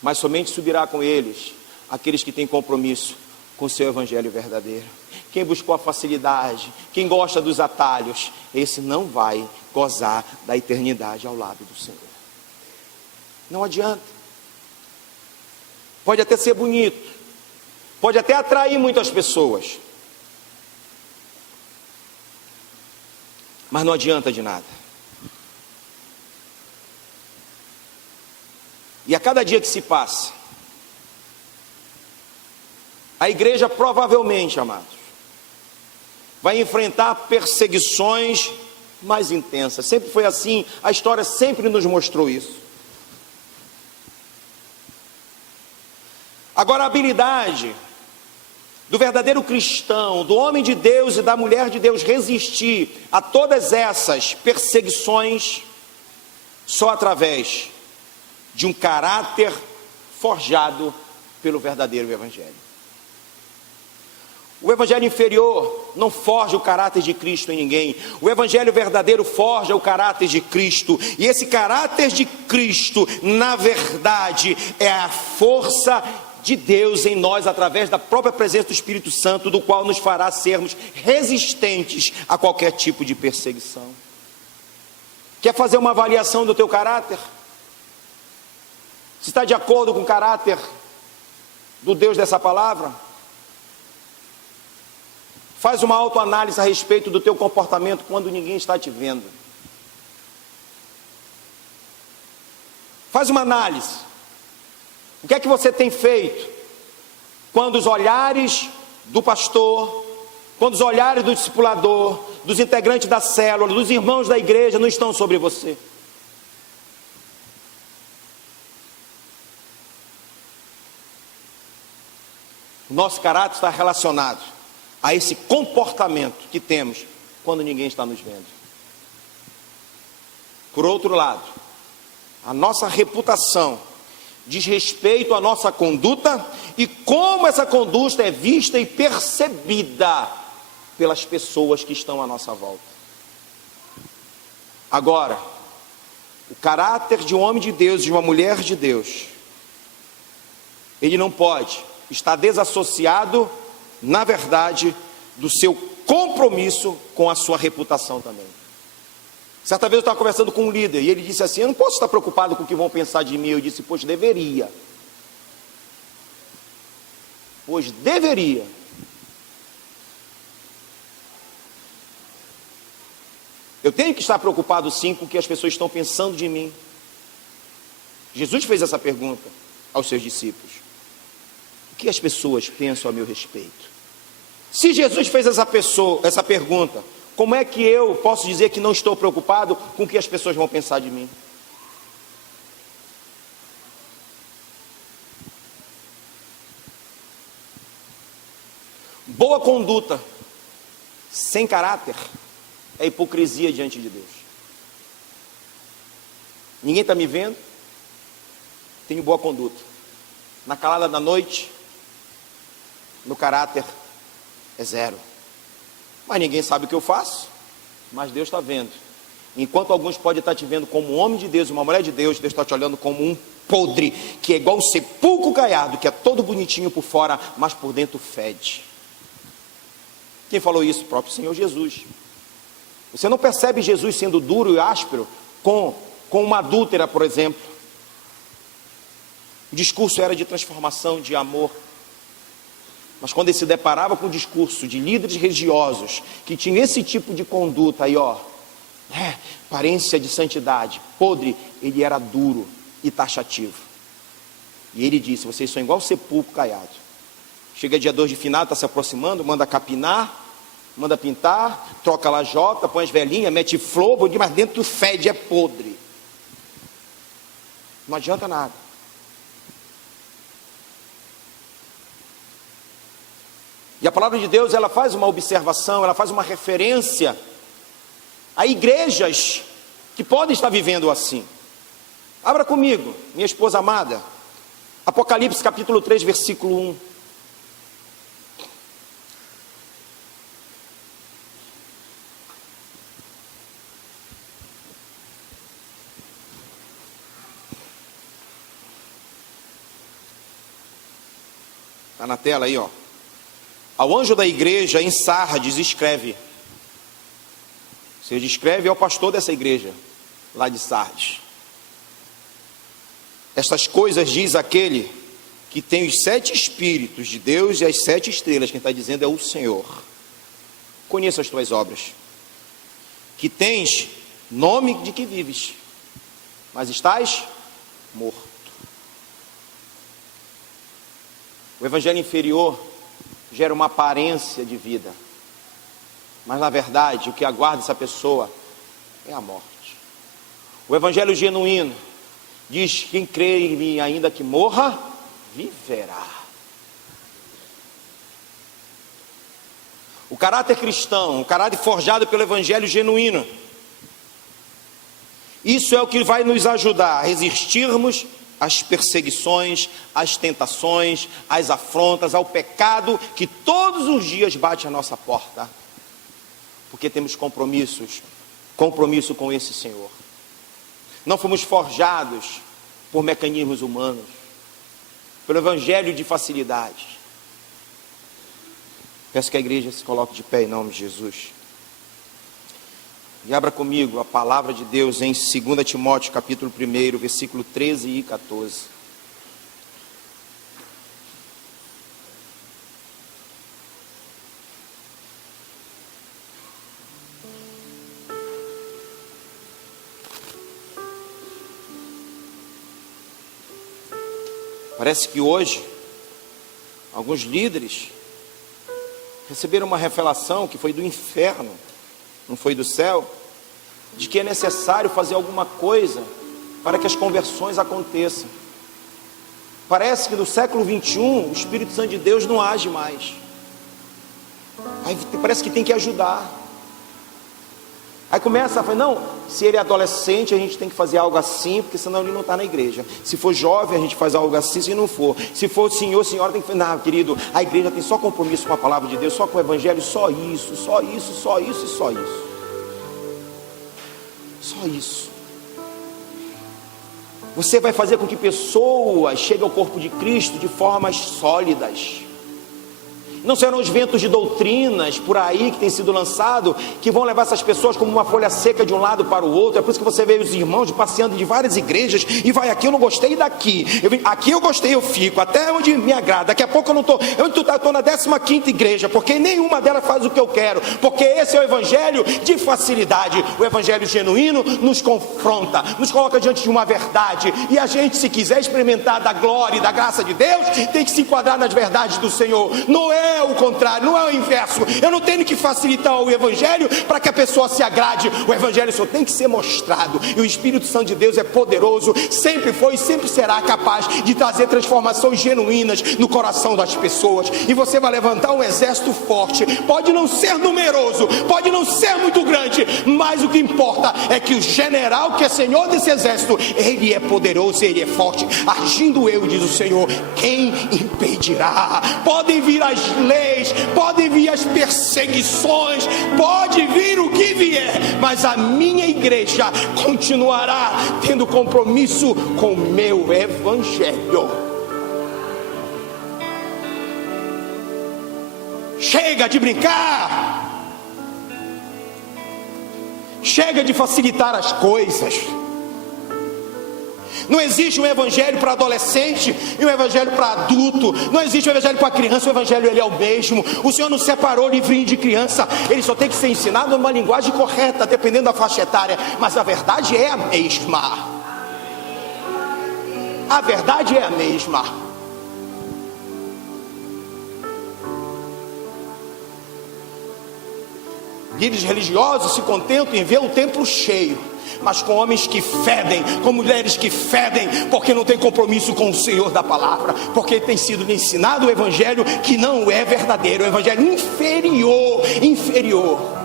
mas somente subirá com eles aqueles que têm compromisso com o seu evangelho verdadeiro. Quem buscou a facilidade, quem gosta dos atalhos, esse não vai gozar da eternidade ao lado do Senhor. Não adianta. Pode até ser bonito, pode até atrair muitas pessoas, mas não adianta de nada. E a cada dia que se passa, a igreja provavelmente, amados, vai enfrentar perseguições mais intensas. Sempre foi assim, a história sempre nos mostrou isso. Agora, a habilidade do verdadeiro cristão, do homem de Deus e da mulher de Deus resistir a todas essas perseguições, só através de um caráter forjado pelo verdadeiro evangelho. O evangelho inferior não forja o caráter de Cristo em ninguém. O evangelho verdadeiro forja o caráter de Cristo. E esse caráter de Cristo, na verdade, é a força de Deus em nós, através da própria presença do Espírito Santo, do qual nos fará sermos resistentes a qualquer tipo de perseguição. Quer fazer uma avaliação do teu caráter? Se está de acordo com o caráter do Deus dessa palavra? Faz uma autoanálise a respeito do teu comportamento quando ninguém está te vendo. Faz uma análise. O que é que você tem feito quando os olhares do pastor, quando os olhares do discipulador, dos integrantes da célula, dos irmãos da igreja não estão sobre você? O nosso caráter está relacionado a esse comportamento que temos quando ninguém está nos vendo. Por outro lado, a nossa reputação diz respeito à nossa conduta e como essa conduta é vista e percebida pelas pessoas que estão à nossa volta. Agora, o caráter de um homem de Deus e de uma mulher de Deus, ele não pode estar desassociado, na verdade, do seu compromisso com a sua reputação também. Certa vez eu estava conversando com um líder e ele disse assim: eu não posso estar preocupado com o que vão pensar de mim. Eu disse: pois deveria. Pois deveria. Eu tenho que estar preocupado sim com o que as pessoas estão pensando de mim. Jesus fez essa pergunta aos seus discípulos: o que as pessoas pensam a meu respeito? Se Jesus fez essa pergunta, como é que eu posso dizer que não estou preocupado com o que as pessoas vão pensar de mim? Boa conduta sem caráter é hipocrisia diante de Deus. Ninguém está me vendo, tenho boa conduta. Na calada da noite, meu caráter é zero. Mas ninguém sabe o que eu faço, mas Deus está vendo. Enquanto alguns podem estar te vendo como um homem de Deus, uma mulher de Deus, Deus está te olhando como um podre, que é igual um sepulcro caiado, que é todo bonitinho por fora, mas por dentro fede. Quem falou isso? O próprio Senhor Jesus. Você não percebe Jesus sendo duro e áspero com uma adúltera, por exemplo. O discurso era de transformação, de amor. Mas quando ele se deparava com o discurso de líderes religiosos que tinham esse tipo de conduta aí, aparência de santidade, podre, ele era duro e taxativo. E ele disse: vocês são igual sepulcro caiado. Chega dia 2 de finado, está se aproximando, manda capinar, manda pintar, troca lajota, põe as velhinhas, mete flor, mas dentro fede, é podre. Não adianta nada. E a palavra de Deus, ela faz uma observação, ela faz uma referência a igrejas que podem estar vivendo assim. Abra comigo, minha esposa amada, Apocalipse capítulo 3, versículo 1. Está na tela aí, ó. Ao anjo da igreja em Sardes escreve. Você escreve ao pastor dessa igreja, lá de Sardes. Estas coisas diz aquele que tem os 7 Espíritos de Deus e as 7 estrelas. Quem está dizendo é o Senhor. Conheço as tuas obras, que tens nome de que vives, mas estás morto. O evangelho inferior gera uma aparência de vida, mas na verdade o que aguarda essa pessoa é a morte. O evangelho genuíno diz: quem crê em mim, ainda que morra, viverá. O caráter cristão, o caráter forjado pelo evangelho genuíno, isso é o que vai nos ajudar a resistirmos às perseguições, às tentações, às afrontas, ao pecado que todos os dias bate à nossa porta, porque temos compromisso com esse Senhor. Não fomos forjados por mecanismos humanos, pelo evangelho de facilidade. Peço que a igreja se coloque de pé em nome de Jesus. E abra comigo a palavra de Deus em 2 Timóteo capítulo 1, versículo 13 e 14. Parece que hoje alguns líderes receberam uma revelação que foi do inferno, não foi do céu, de que é necessário fazer alguma coisa para que as conversões aconteçam. Parece que no século 21 o Espírito Santo de Deus não age mais. Aí parece que tem que ajudar. Aí começa a falar: não, se ele é adolescente a gente tem que fazer algo assim, porque senão ele não está na igreja. Se for jovem a gente faz algo assim, se não for. Se for senhor, senhora, tem que fazer. Não, querido, a igreja tem só compromisso com a palavra de Deus, só com o evangelho, só isso, só isso, só isso e só isso. Só isso. Você vai fazer com que pessoas cheguem ao corpo de Cristo de formas sólidas. Não serão os ventos de doutrinas por aí que tem sido lançado, que vão levar essas pessoas como uma folha seca de um lado para o outro. É por isso que você vê os irmãos passeando de várias igrejas e vai: aqui eu não gostei, daqui aqui eu gostei, eu fico até onde me agrada. Daqui a pouco eu não estou, eu estou na 15ª igreja, porque nenhuma delas faz o que eu quero, porque esse é o evangelho de facilidade. O evangelho genuíno nos confronta, nos coloca diante de uma verdade, e a gente, se quiser experimentar da glória e da graça de Deus, tem que se enquadrar nas verdades do Senhor. Não é o contrário, não é o inverso. Eu não tenho que facilitar o evangelho para que a pessoa se agrade. O evangelho só tem que ser mostrado, e o Espírito Santo de Deus é poderoso, sempre foi e sempre será capaz de trazer transformações genuínas no coração das pessoas. E você vai levantar um exército forte. Pode não ser numeroso, pode não ser muito grande, mas o que importa é que o general que é senhor desse exército, ele é poderoso, ele é forte. Agindo eu, diz o Senhor, quem impedirá? Podem vir as leis, podem vir as perseguições, pode vir o que vier, mas a minha igreja continuará tendo compromisso com o meu evangelho. Chega de brincar, chega de facilitar as coisas. Não existe um evangelho para adolescente e um evangelho para adulto. Não existe um evangelho para criança. O evangelho, ele é o mesmo. O Senhor não separou livrinho de criança. Ele só tem que ser ensinado numa linguagem correta, dependendo da faixa etária. Mas a verdade é a mesma. A verdade é a mesma. Líderes religiosos se contentam em ver o templo cheio, mas com homens que fedem, com mulheres que fedem, porque não tem compromisso com o Senhor da palavra, porque tem sido ensinado o evangelho que não é verdadeiro, o evangelho inferior.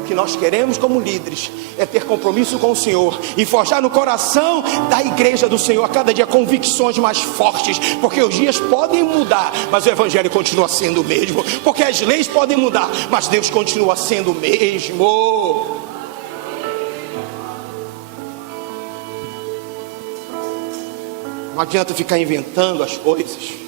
O que nós queremos como líderes é ter compromisso com o Senhor e forjar no coração da igreja do Senhor a cada dia convicções mais fortes, porque os dias podem mudar, mas o evangelho continua sendo o mesmo, porque as leis podem mudar, mas Deus continua sendo o mesmo. Não adianta ficar inventando as coisas.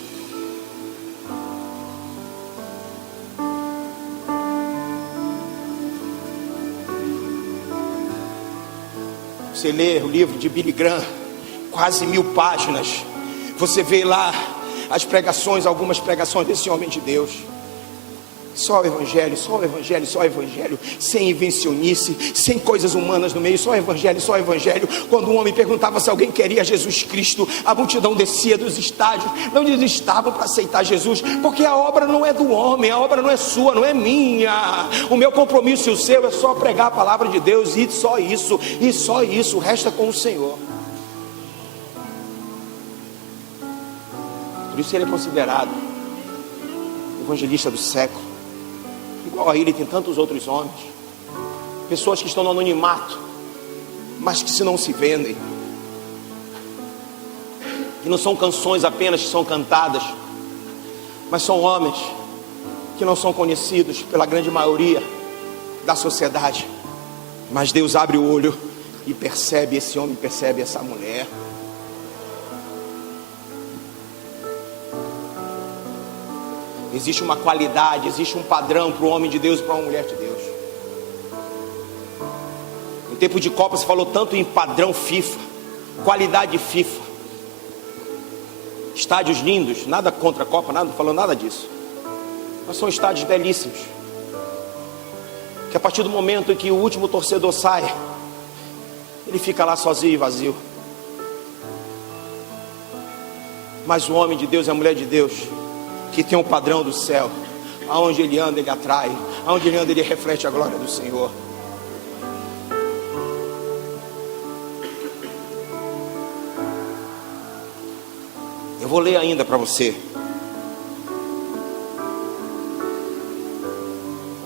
Você lê o livro de Billy Graham, quase 1000 páginas. Você vê lá as pregações, algumas pregações desse homem de Deus. Só o evangelho, só o evangelho, só o evangelho, sem invencionice, sem coisas humanas no meio, só o evangelho, só o evangelho. Quando um homem perguntava se alguém queria Jesus Cristo, a multidão descia dos estádios, não desestavam para aceitar Jesus, porque a obra não é do homem, a obra não é sua, não é minha. O meu compromisso e o seu é só pregar a palavra de Deus, e só isso, o resto é com o Senhor. Por isso ele é considerado evangelista do século. Igual a ele tem tantos outros homens, pessoas que estão no anonimato, mas que se não se vendem, e não são canções apenas que são cantadas, mas são homens que não são conhecidos pela grande maioria da sociedade, mas Deus abre o olho e percebe esse homem, percebe essa mulher. Existe uma qualidade, existe um padrão para o homem de Deus e para uma mulher de Deus. No tempo de Copa se falou tanto em padrão FIFA, qualidade FIFA, estádios lindos, nada contra a Copa, nada falando nada disso, mas são estádios belíssimos, que a partir do momento em que o último torcedor sai, ele fica lá sozinho e vazio. Mas o homem de Deus e a mulher de Deus, que tem um padrão do céu, aonde ele anda ele atrai, aonde ele anda ele reflete a glória do Senhor. Eu vou ler ainda para você.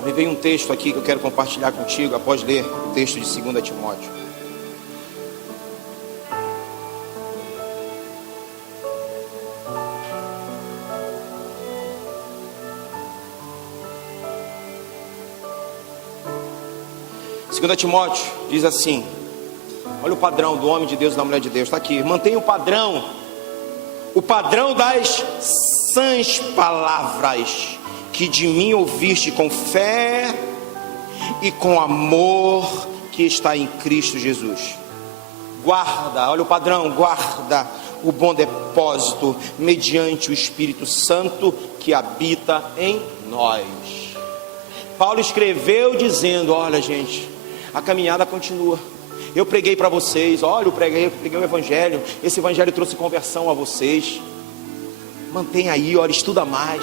Me veio um texto aqui que eu quero compartilhar contigo após ler o texto de 2 Timóteo. Segundo Timóteo diz assim, olha o padrão do homem de Deus e da mulher de Deus, está aqui, mantenha o padrão das sãs palavras que de mim ouviste com fé e com amor que está em Cristo Jesus. Guarda, olha o padrão, guarda o bom depósito mediante o Espírito Santo que habita em nós. Paulo escreveu dizendo, olha gente, a caminhada continua. Eu preguei para vocês, olha, eu preguei o evangelho, esse evangelho trouxe conversão a vocês. Mantém aí, olha, estuda mais.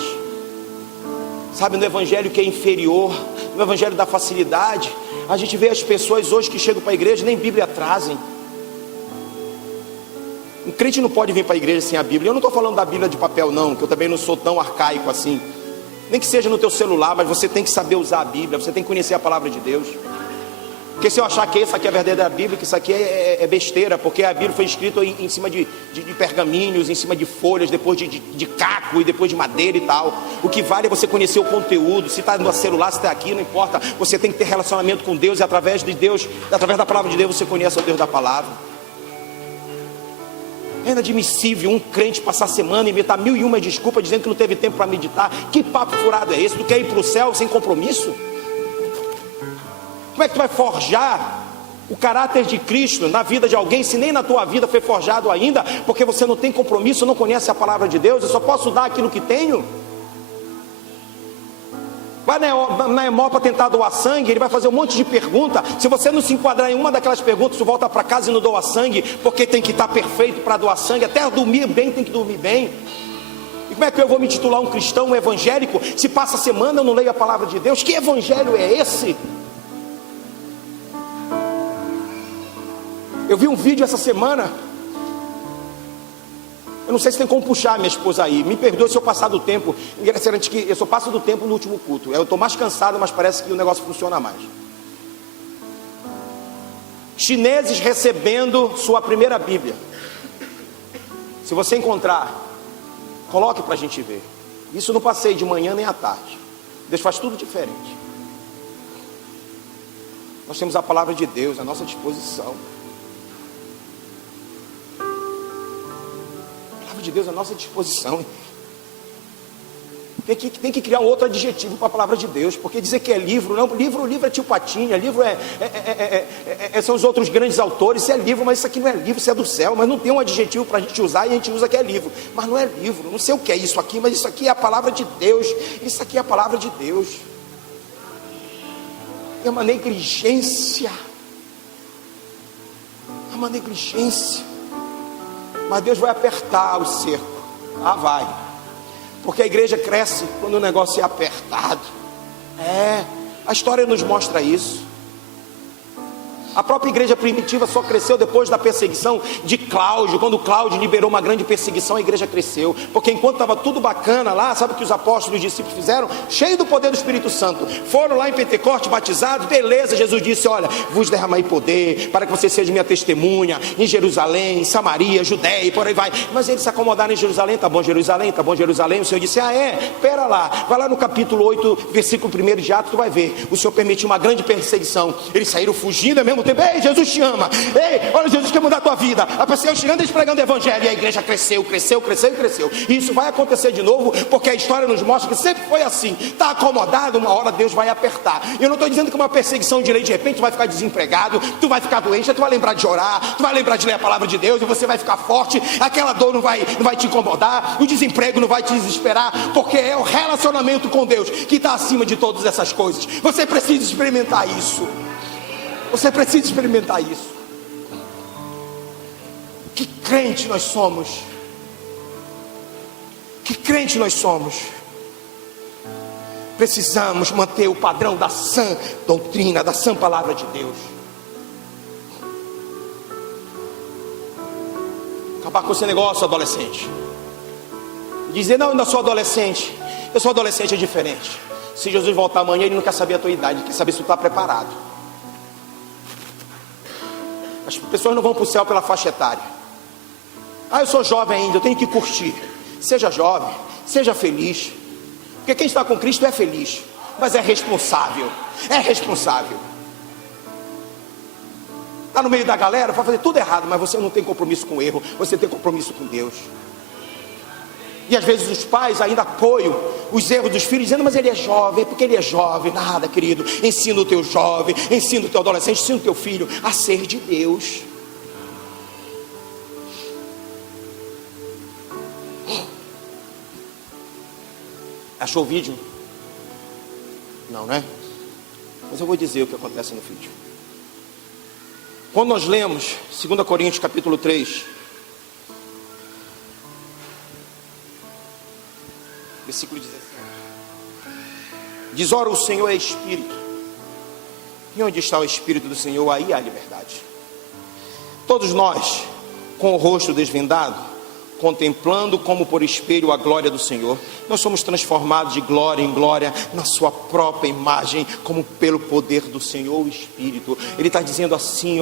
Sabe, no evangelho que é inferior, no evangelho da facilidade, a gente vê as pessoas hoje que chegam para a igreja, nem Bíblia trazem. Um crente não pode vir para a igreja sem a Bíblia. Eu não estou falando da Bíblia de papel não, que eu também não sou tão arcaico assim. Nem que seja no teu celular, mas você tem que saber usar a Bíblia, você tem que conhecer a palavra de Deus. Porque se eu achar que isso aqui é a verdadeira Bíblia, que isso aqui é besteira, porque a Bíblia foi escrita em cima de pergaminhos, em cima de folhas, depois de caco e depois de madeira e tal. O que vale é você conhecer o conteúdo. Se está no celular, se está aqui, não importa. Você tem que ter relacionamento com Deus, e através de Deus, através da palavra de Deus, você conhece o Deus da palavra. É inadmissível um crente passar a semana e inventar 1001 desculpas dizendo que não teve tempo para meditar. Que papo furado é esse? Tu quer ir para o céu sem compromisso? Como é que tu vai forjar o caráter de Cristo na vida de alguém, se nem na tua vida foi forjado ainda, porque você não tem compromisso, não conhece a palavra de Deus, eu só posso dar aquilo que tenho. Vai na EMO para tentar doar sangue, ele vai fazer um monte de pergunta. Se você não se enquadrar em uma daquelas perguntas, você volta para casa e não doa sangue, porque tem que estar perfeito para doar sangue. Até dormir bem, tem que dormir bem. E como é que eu vou me titular um cristão, um evangélico, se passa a semana eu não leio a palavra de Deus? Que evangelho é esse? Eu vi um vídeo essa semana, eu não sei se tem como puxar minha esposa aí, me perdoe se eu passar do tempo. Interessante que eu só passo do tempo no último culto, eu estou mais cansado, mas parece que o negócio funciona mais. Chineses recebendo sua primeira Bíblia. Se você encontrar, coloque para a gente ver. Isso não passei de manhã nem à tarde. Deus faz tudo diferente. Nós temos a palavra de Deus à nossa disposição. De Deus à nossa disposição. Tem que criar um outro adjetivo para a palavra de Deus, porque dizer que é livro, não, livro é tio Patinha, livro são os outros grandes autores, isso é livro, mas isso aqui não é livro, isso é do céu, mas não tem um adjetivo para a gente usar, e a gente usa que é livro, mas não é livro, não sei o que é isso aqui, mas isso aqui é a palavra de Deus, isso aqui é a palavra de Deus. É uma negligência, mas Deus vai apertar o cerco. Vai, porque a igreja cresce quando o negócio é apertado. A história nos mostra isso. A própria igreja primitiva só cresceu depois da perseguição de Cláudio. Quando Cláudio liberou uma grande perseguição, a igreja cresceu. Porque enquanto estava tudo bacana lá, sabe o que os apóstolos e os discípulos fizeram? Cheio do poder do Espírito Santo. Foram lá em Pentecostes batizados, beleza. Jesus disse, olha, vos derramei poder para que você seja minha testemunha em Jerusalém, em Samaria, Judeia e por aí vai. Mas eles se acomodaram em Jerusalém, tá bom Jerusalém, tá bom Jerusalém. O Senhor disse, pera lá, vai lá no capítulo 8, versículo 1 de Atos, tu vai ver. O Senhor permitiu uma grande perseguição. Eles saíram fugindo, mesmo tempo, ei, Jesus te ama, ei, olha, Jesus quer mudar a tua vida. A pessoa chegando, eles pregando o evangelho, e a igreja cresceu. E isso vai acontecer de novo, porque a história nos mostra que sempre foi assim. Está acomodado, uma hora Deus vai apertar. Eu não estou dizendo que uma perseguição de lei, de repente tu vai ficar desempregado, tu vai ficar doente, tu vai lembrar de orar, tu vai lembrar de ler a palavra de Deus, e você vai ficar forte, aquela dor não vai te incomodar, o desemprego não vai te desesperar, porque é o relacionamento com Deus que está acima de todas essas coisas. Você precisa experimentar isso. Você precisa experimentar isso. Que crente nós somos. Que crente nós somos. Precisamos manter o padrão da sã doutrina, da sã palavra de Deus. Acabar com esse negócio, adolescente. Dizer, não, eu ainda sou adolescente. Eu sou adolescente, é diferente. Se Jesus voltar amanhã, ele não quer saber a tua idade, ele quer saber se tu está preparado. As pessoas não vão para o céu pela faixa etária. Eu sou jovem ainda, eu tenho que curtir. Seja jovem, seja feliz. Porque quem está com Cristo é feliz, mas é responsável. Está no meio da galera, vai fazer tudo errado, mas você não tem compromisso com o erro, você tem compromisso com Deus. E às vezes os pais ainda apoiam os erros dos filhos, dizendo, mas ele é jovem, porque ele é jovem. Nada, querido, ensina o teu jovem, ensina o teu adolescente, ensina o teu filho a ser de Deus. Achou o vídeo? Não, né? Mas eu vou dizer o que acontece no vídeo. Quando nós lemos 2 Coríntios capítulo 3, versículo 17, diz, ora, o Senhor é Espírito, e onde está o Espírito do Senhor, aí há liberdade. Todos nós, com o rosto desvendado, contemplando como por espelho a glória do Senhor, nós somos transformados de glória em glória na sua própria imagem, como pelo poder do Senhor o Espírito. Ele está dizendo assim,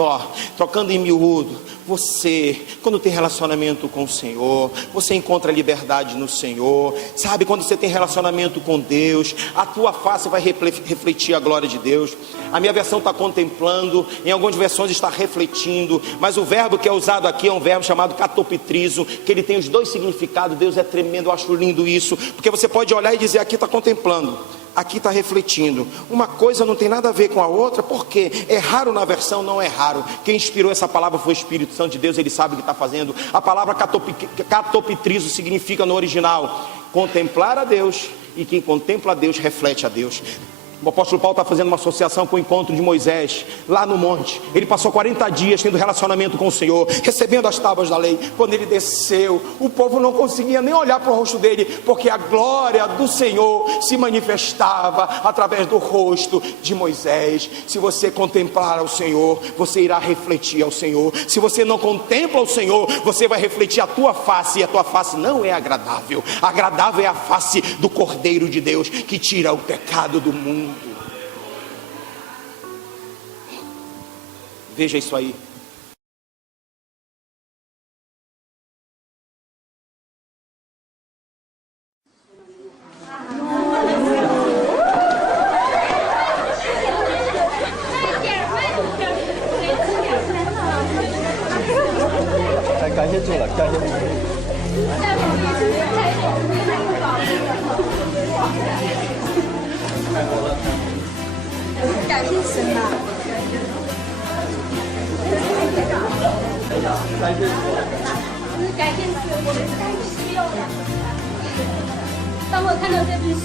trocando em miúdo, você, quando tem relacionamento com o Senhor, você encontra liberdade no Senhor, sabe, quando você tem relacionamento com Deus, a tua face vai refletir a glória de Deus. A minha versão está contemplando, em algumas versões está refletindo, mas o verbo que é usado aqui é um verbo chamado catopitrizo, que ele tem os dois significados. Deus é tremendo, eu acho lindo isso, porque você pode olhar e dizer, aqui está contemplando, aqui está refletindo. Uma coisa não tem nada a ver com a outra, porque é raro na versão, não é raro. Quem inspirou essa palavra foi o Espírito Santo de Deus, ele sabe o que está fazendo. A palavra catopitrizo significa no original contemplar a Deus, e quem contempla a Deus reflete a Deus. O apóstolo Paulo está fazendo uma associação com o encontro de Moisés lá no monte. Ele passou 40 dias tendo relacionamento com o Senhor, recebendo as tábuas da lei. Quando ele desceu, o povo não conseguia nem olhar para o rosto dele, porque a glória do Senhor se manifestava através do rosto de Moisés. Se você contemplar ao Senhor, você irá refletir ao Senhor. Se você não contempla o Senhor, você vai refletir a tua face, e a tua face não é agradável. Agradável é a face do Cordeiro de Deus, que tira o pecado do mundo. Veja isso aí.当我看到这本书，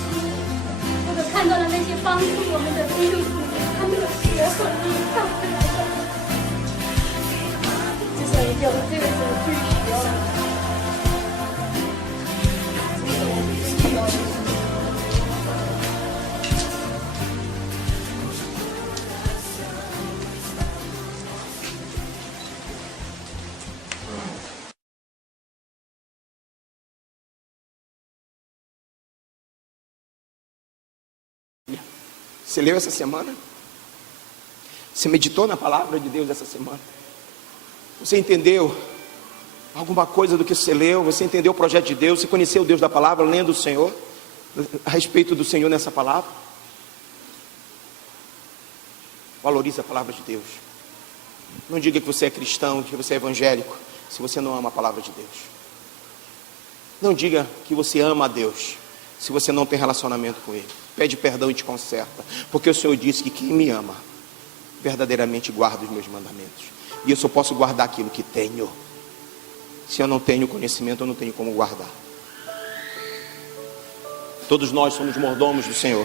或者看到了那些帮助我们的基督徒，他们的血很厉害，之所以有了这个时候去需要。Você leu essa semana? Você meditou na palavra de Deus essa semana? Você entendeu alguma coisa do que você leu? Você entendeu o projeto de Deus? Você conheceu o Deus da palavra, lendo o Senhor, a respeito do Senhor nessa palavra? Valorize a palavra de Deus. Não diga que você é cristão, que você é evangélico, se você não ama a palavra de Deus. Não diga que você ama a Deus, se você não tem relacionamento com Ele. Pede perdão e te conserta, porque o Senhor disse que quem me ama verdadeiramente guarda os meus mandamentos, e eu só posso guardar aquilo que tenho. Se eu não tenho conhecimento, eu não tenho como guardar. Todos nós somos mordomos do Senhor.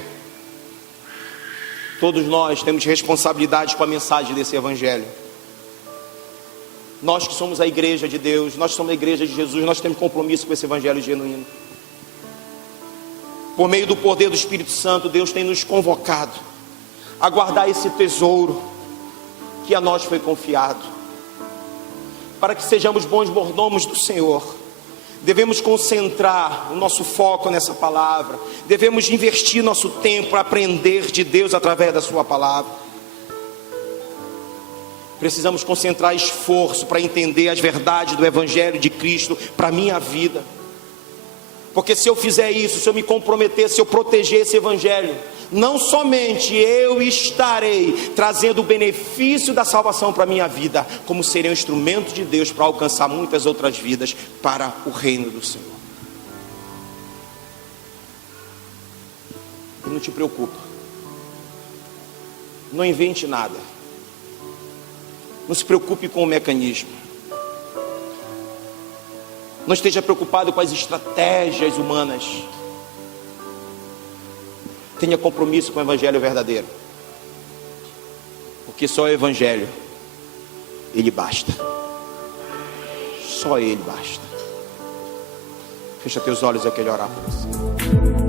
Todos nós temos responsabilidade com a mensagem desse evangelho. Nós que somos a igreja de Deus, nós que somos a igreja de Jesus, nós temos compromisso com esse evangelho genuíno. Por meio do poder do Espírito Santo, Deus tem nos convocado a guardar esse tesouro que a nós foi confiado, para que sejamos bons mordomos do Senhor. Devemos concentrar o nosso foco nessa palavra, devemos investir nosso tempo para aprender de Deus através da sua palavra. Precisamos concentrar esforço para entender as verdades do Evangelho de Cristo para a minha vida. Porque se eu fizer isso, se eu me comprometer, se eu proteger esse evangelho, não somente eu estarei trazendo o benefício da salvação para a minha vida, como serei um instrumento de Deus para alcançar muitas outras vidas para o reino do Senhor. E não te preocupa, não invente nada, não se preocupe com o mecanismo. Não esteja preocupado com as estratégias humanas. Tenha compromisso com o evangelho verdadeiro, porque só o evangelho, ele basta. Só ele basta. Fecha teus olhos, eu quero orar por você.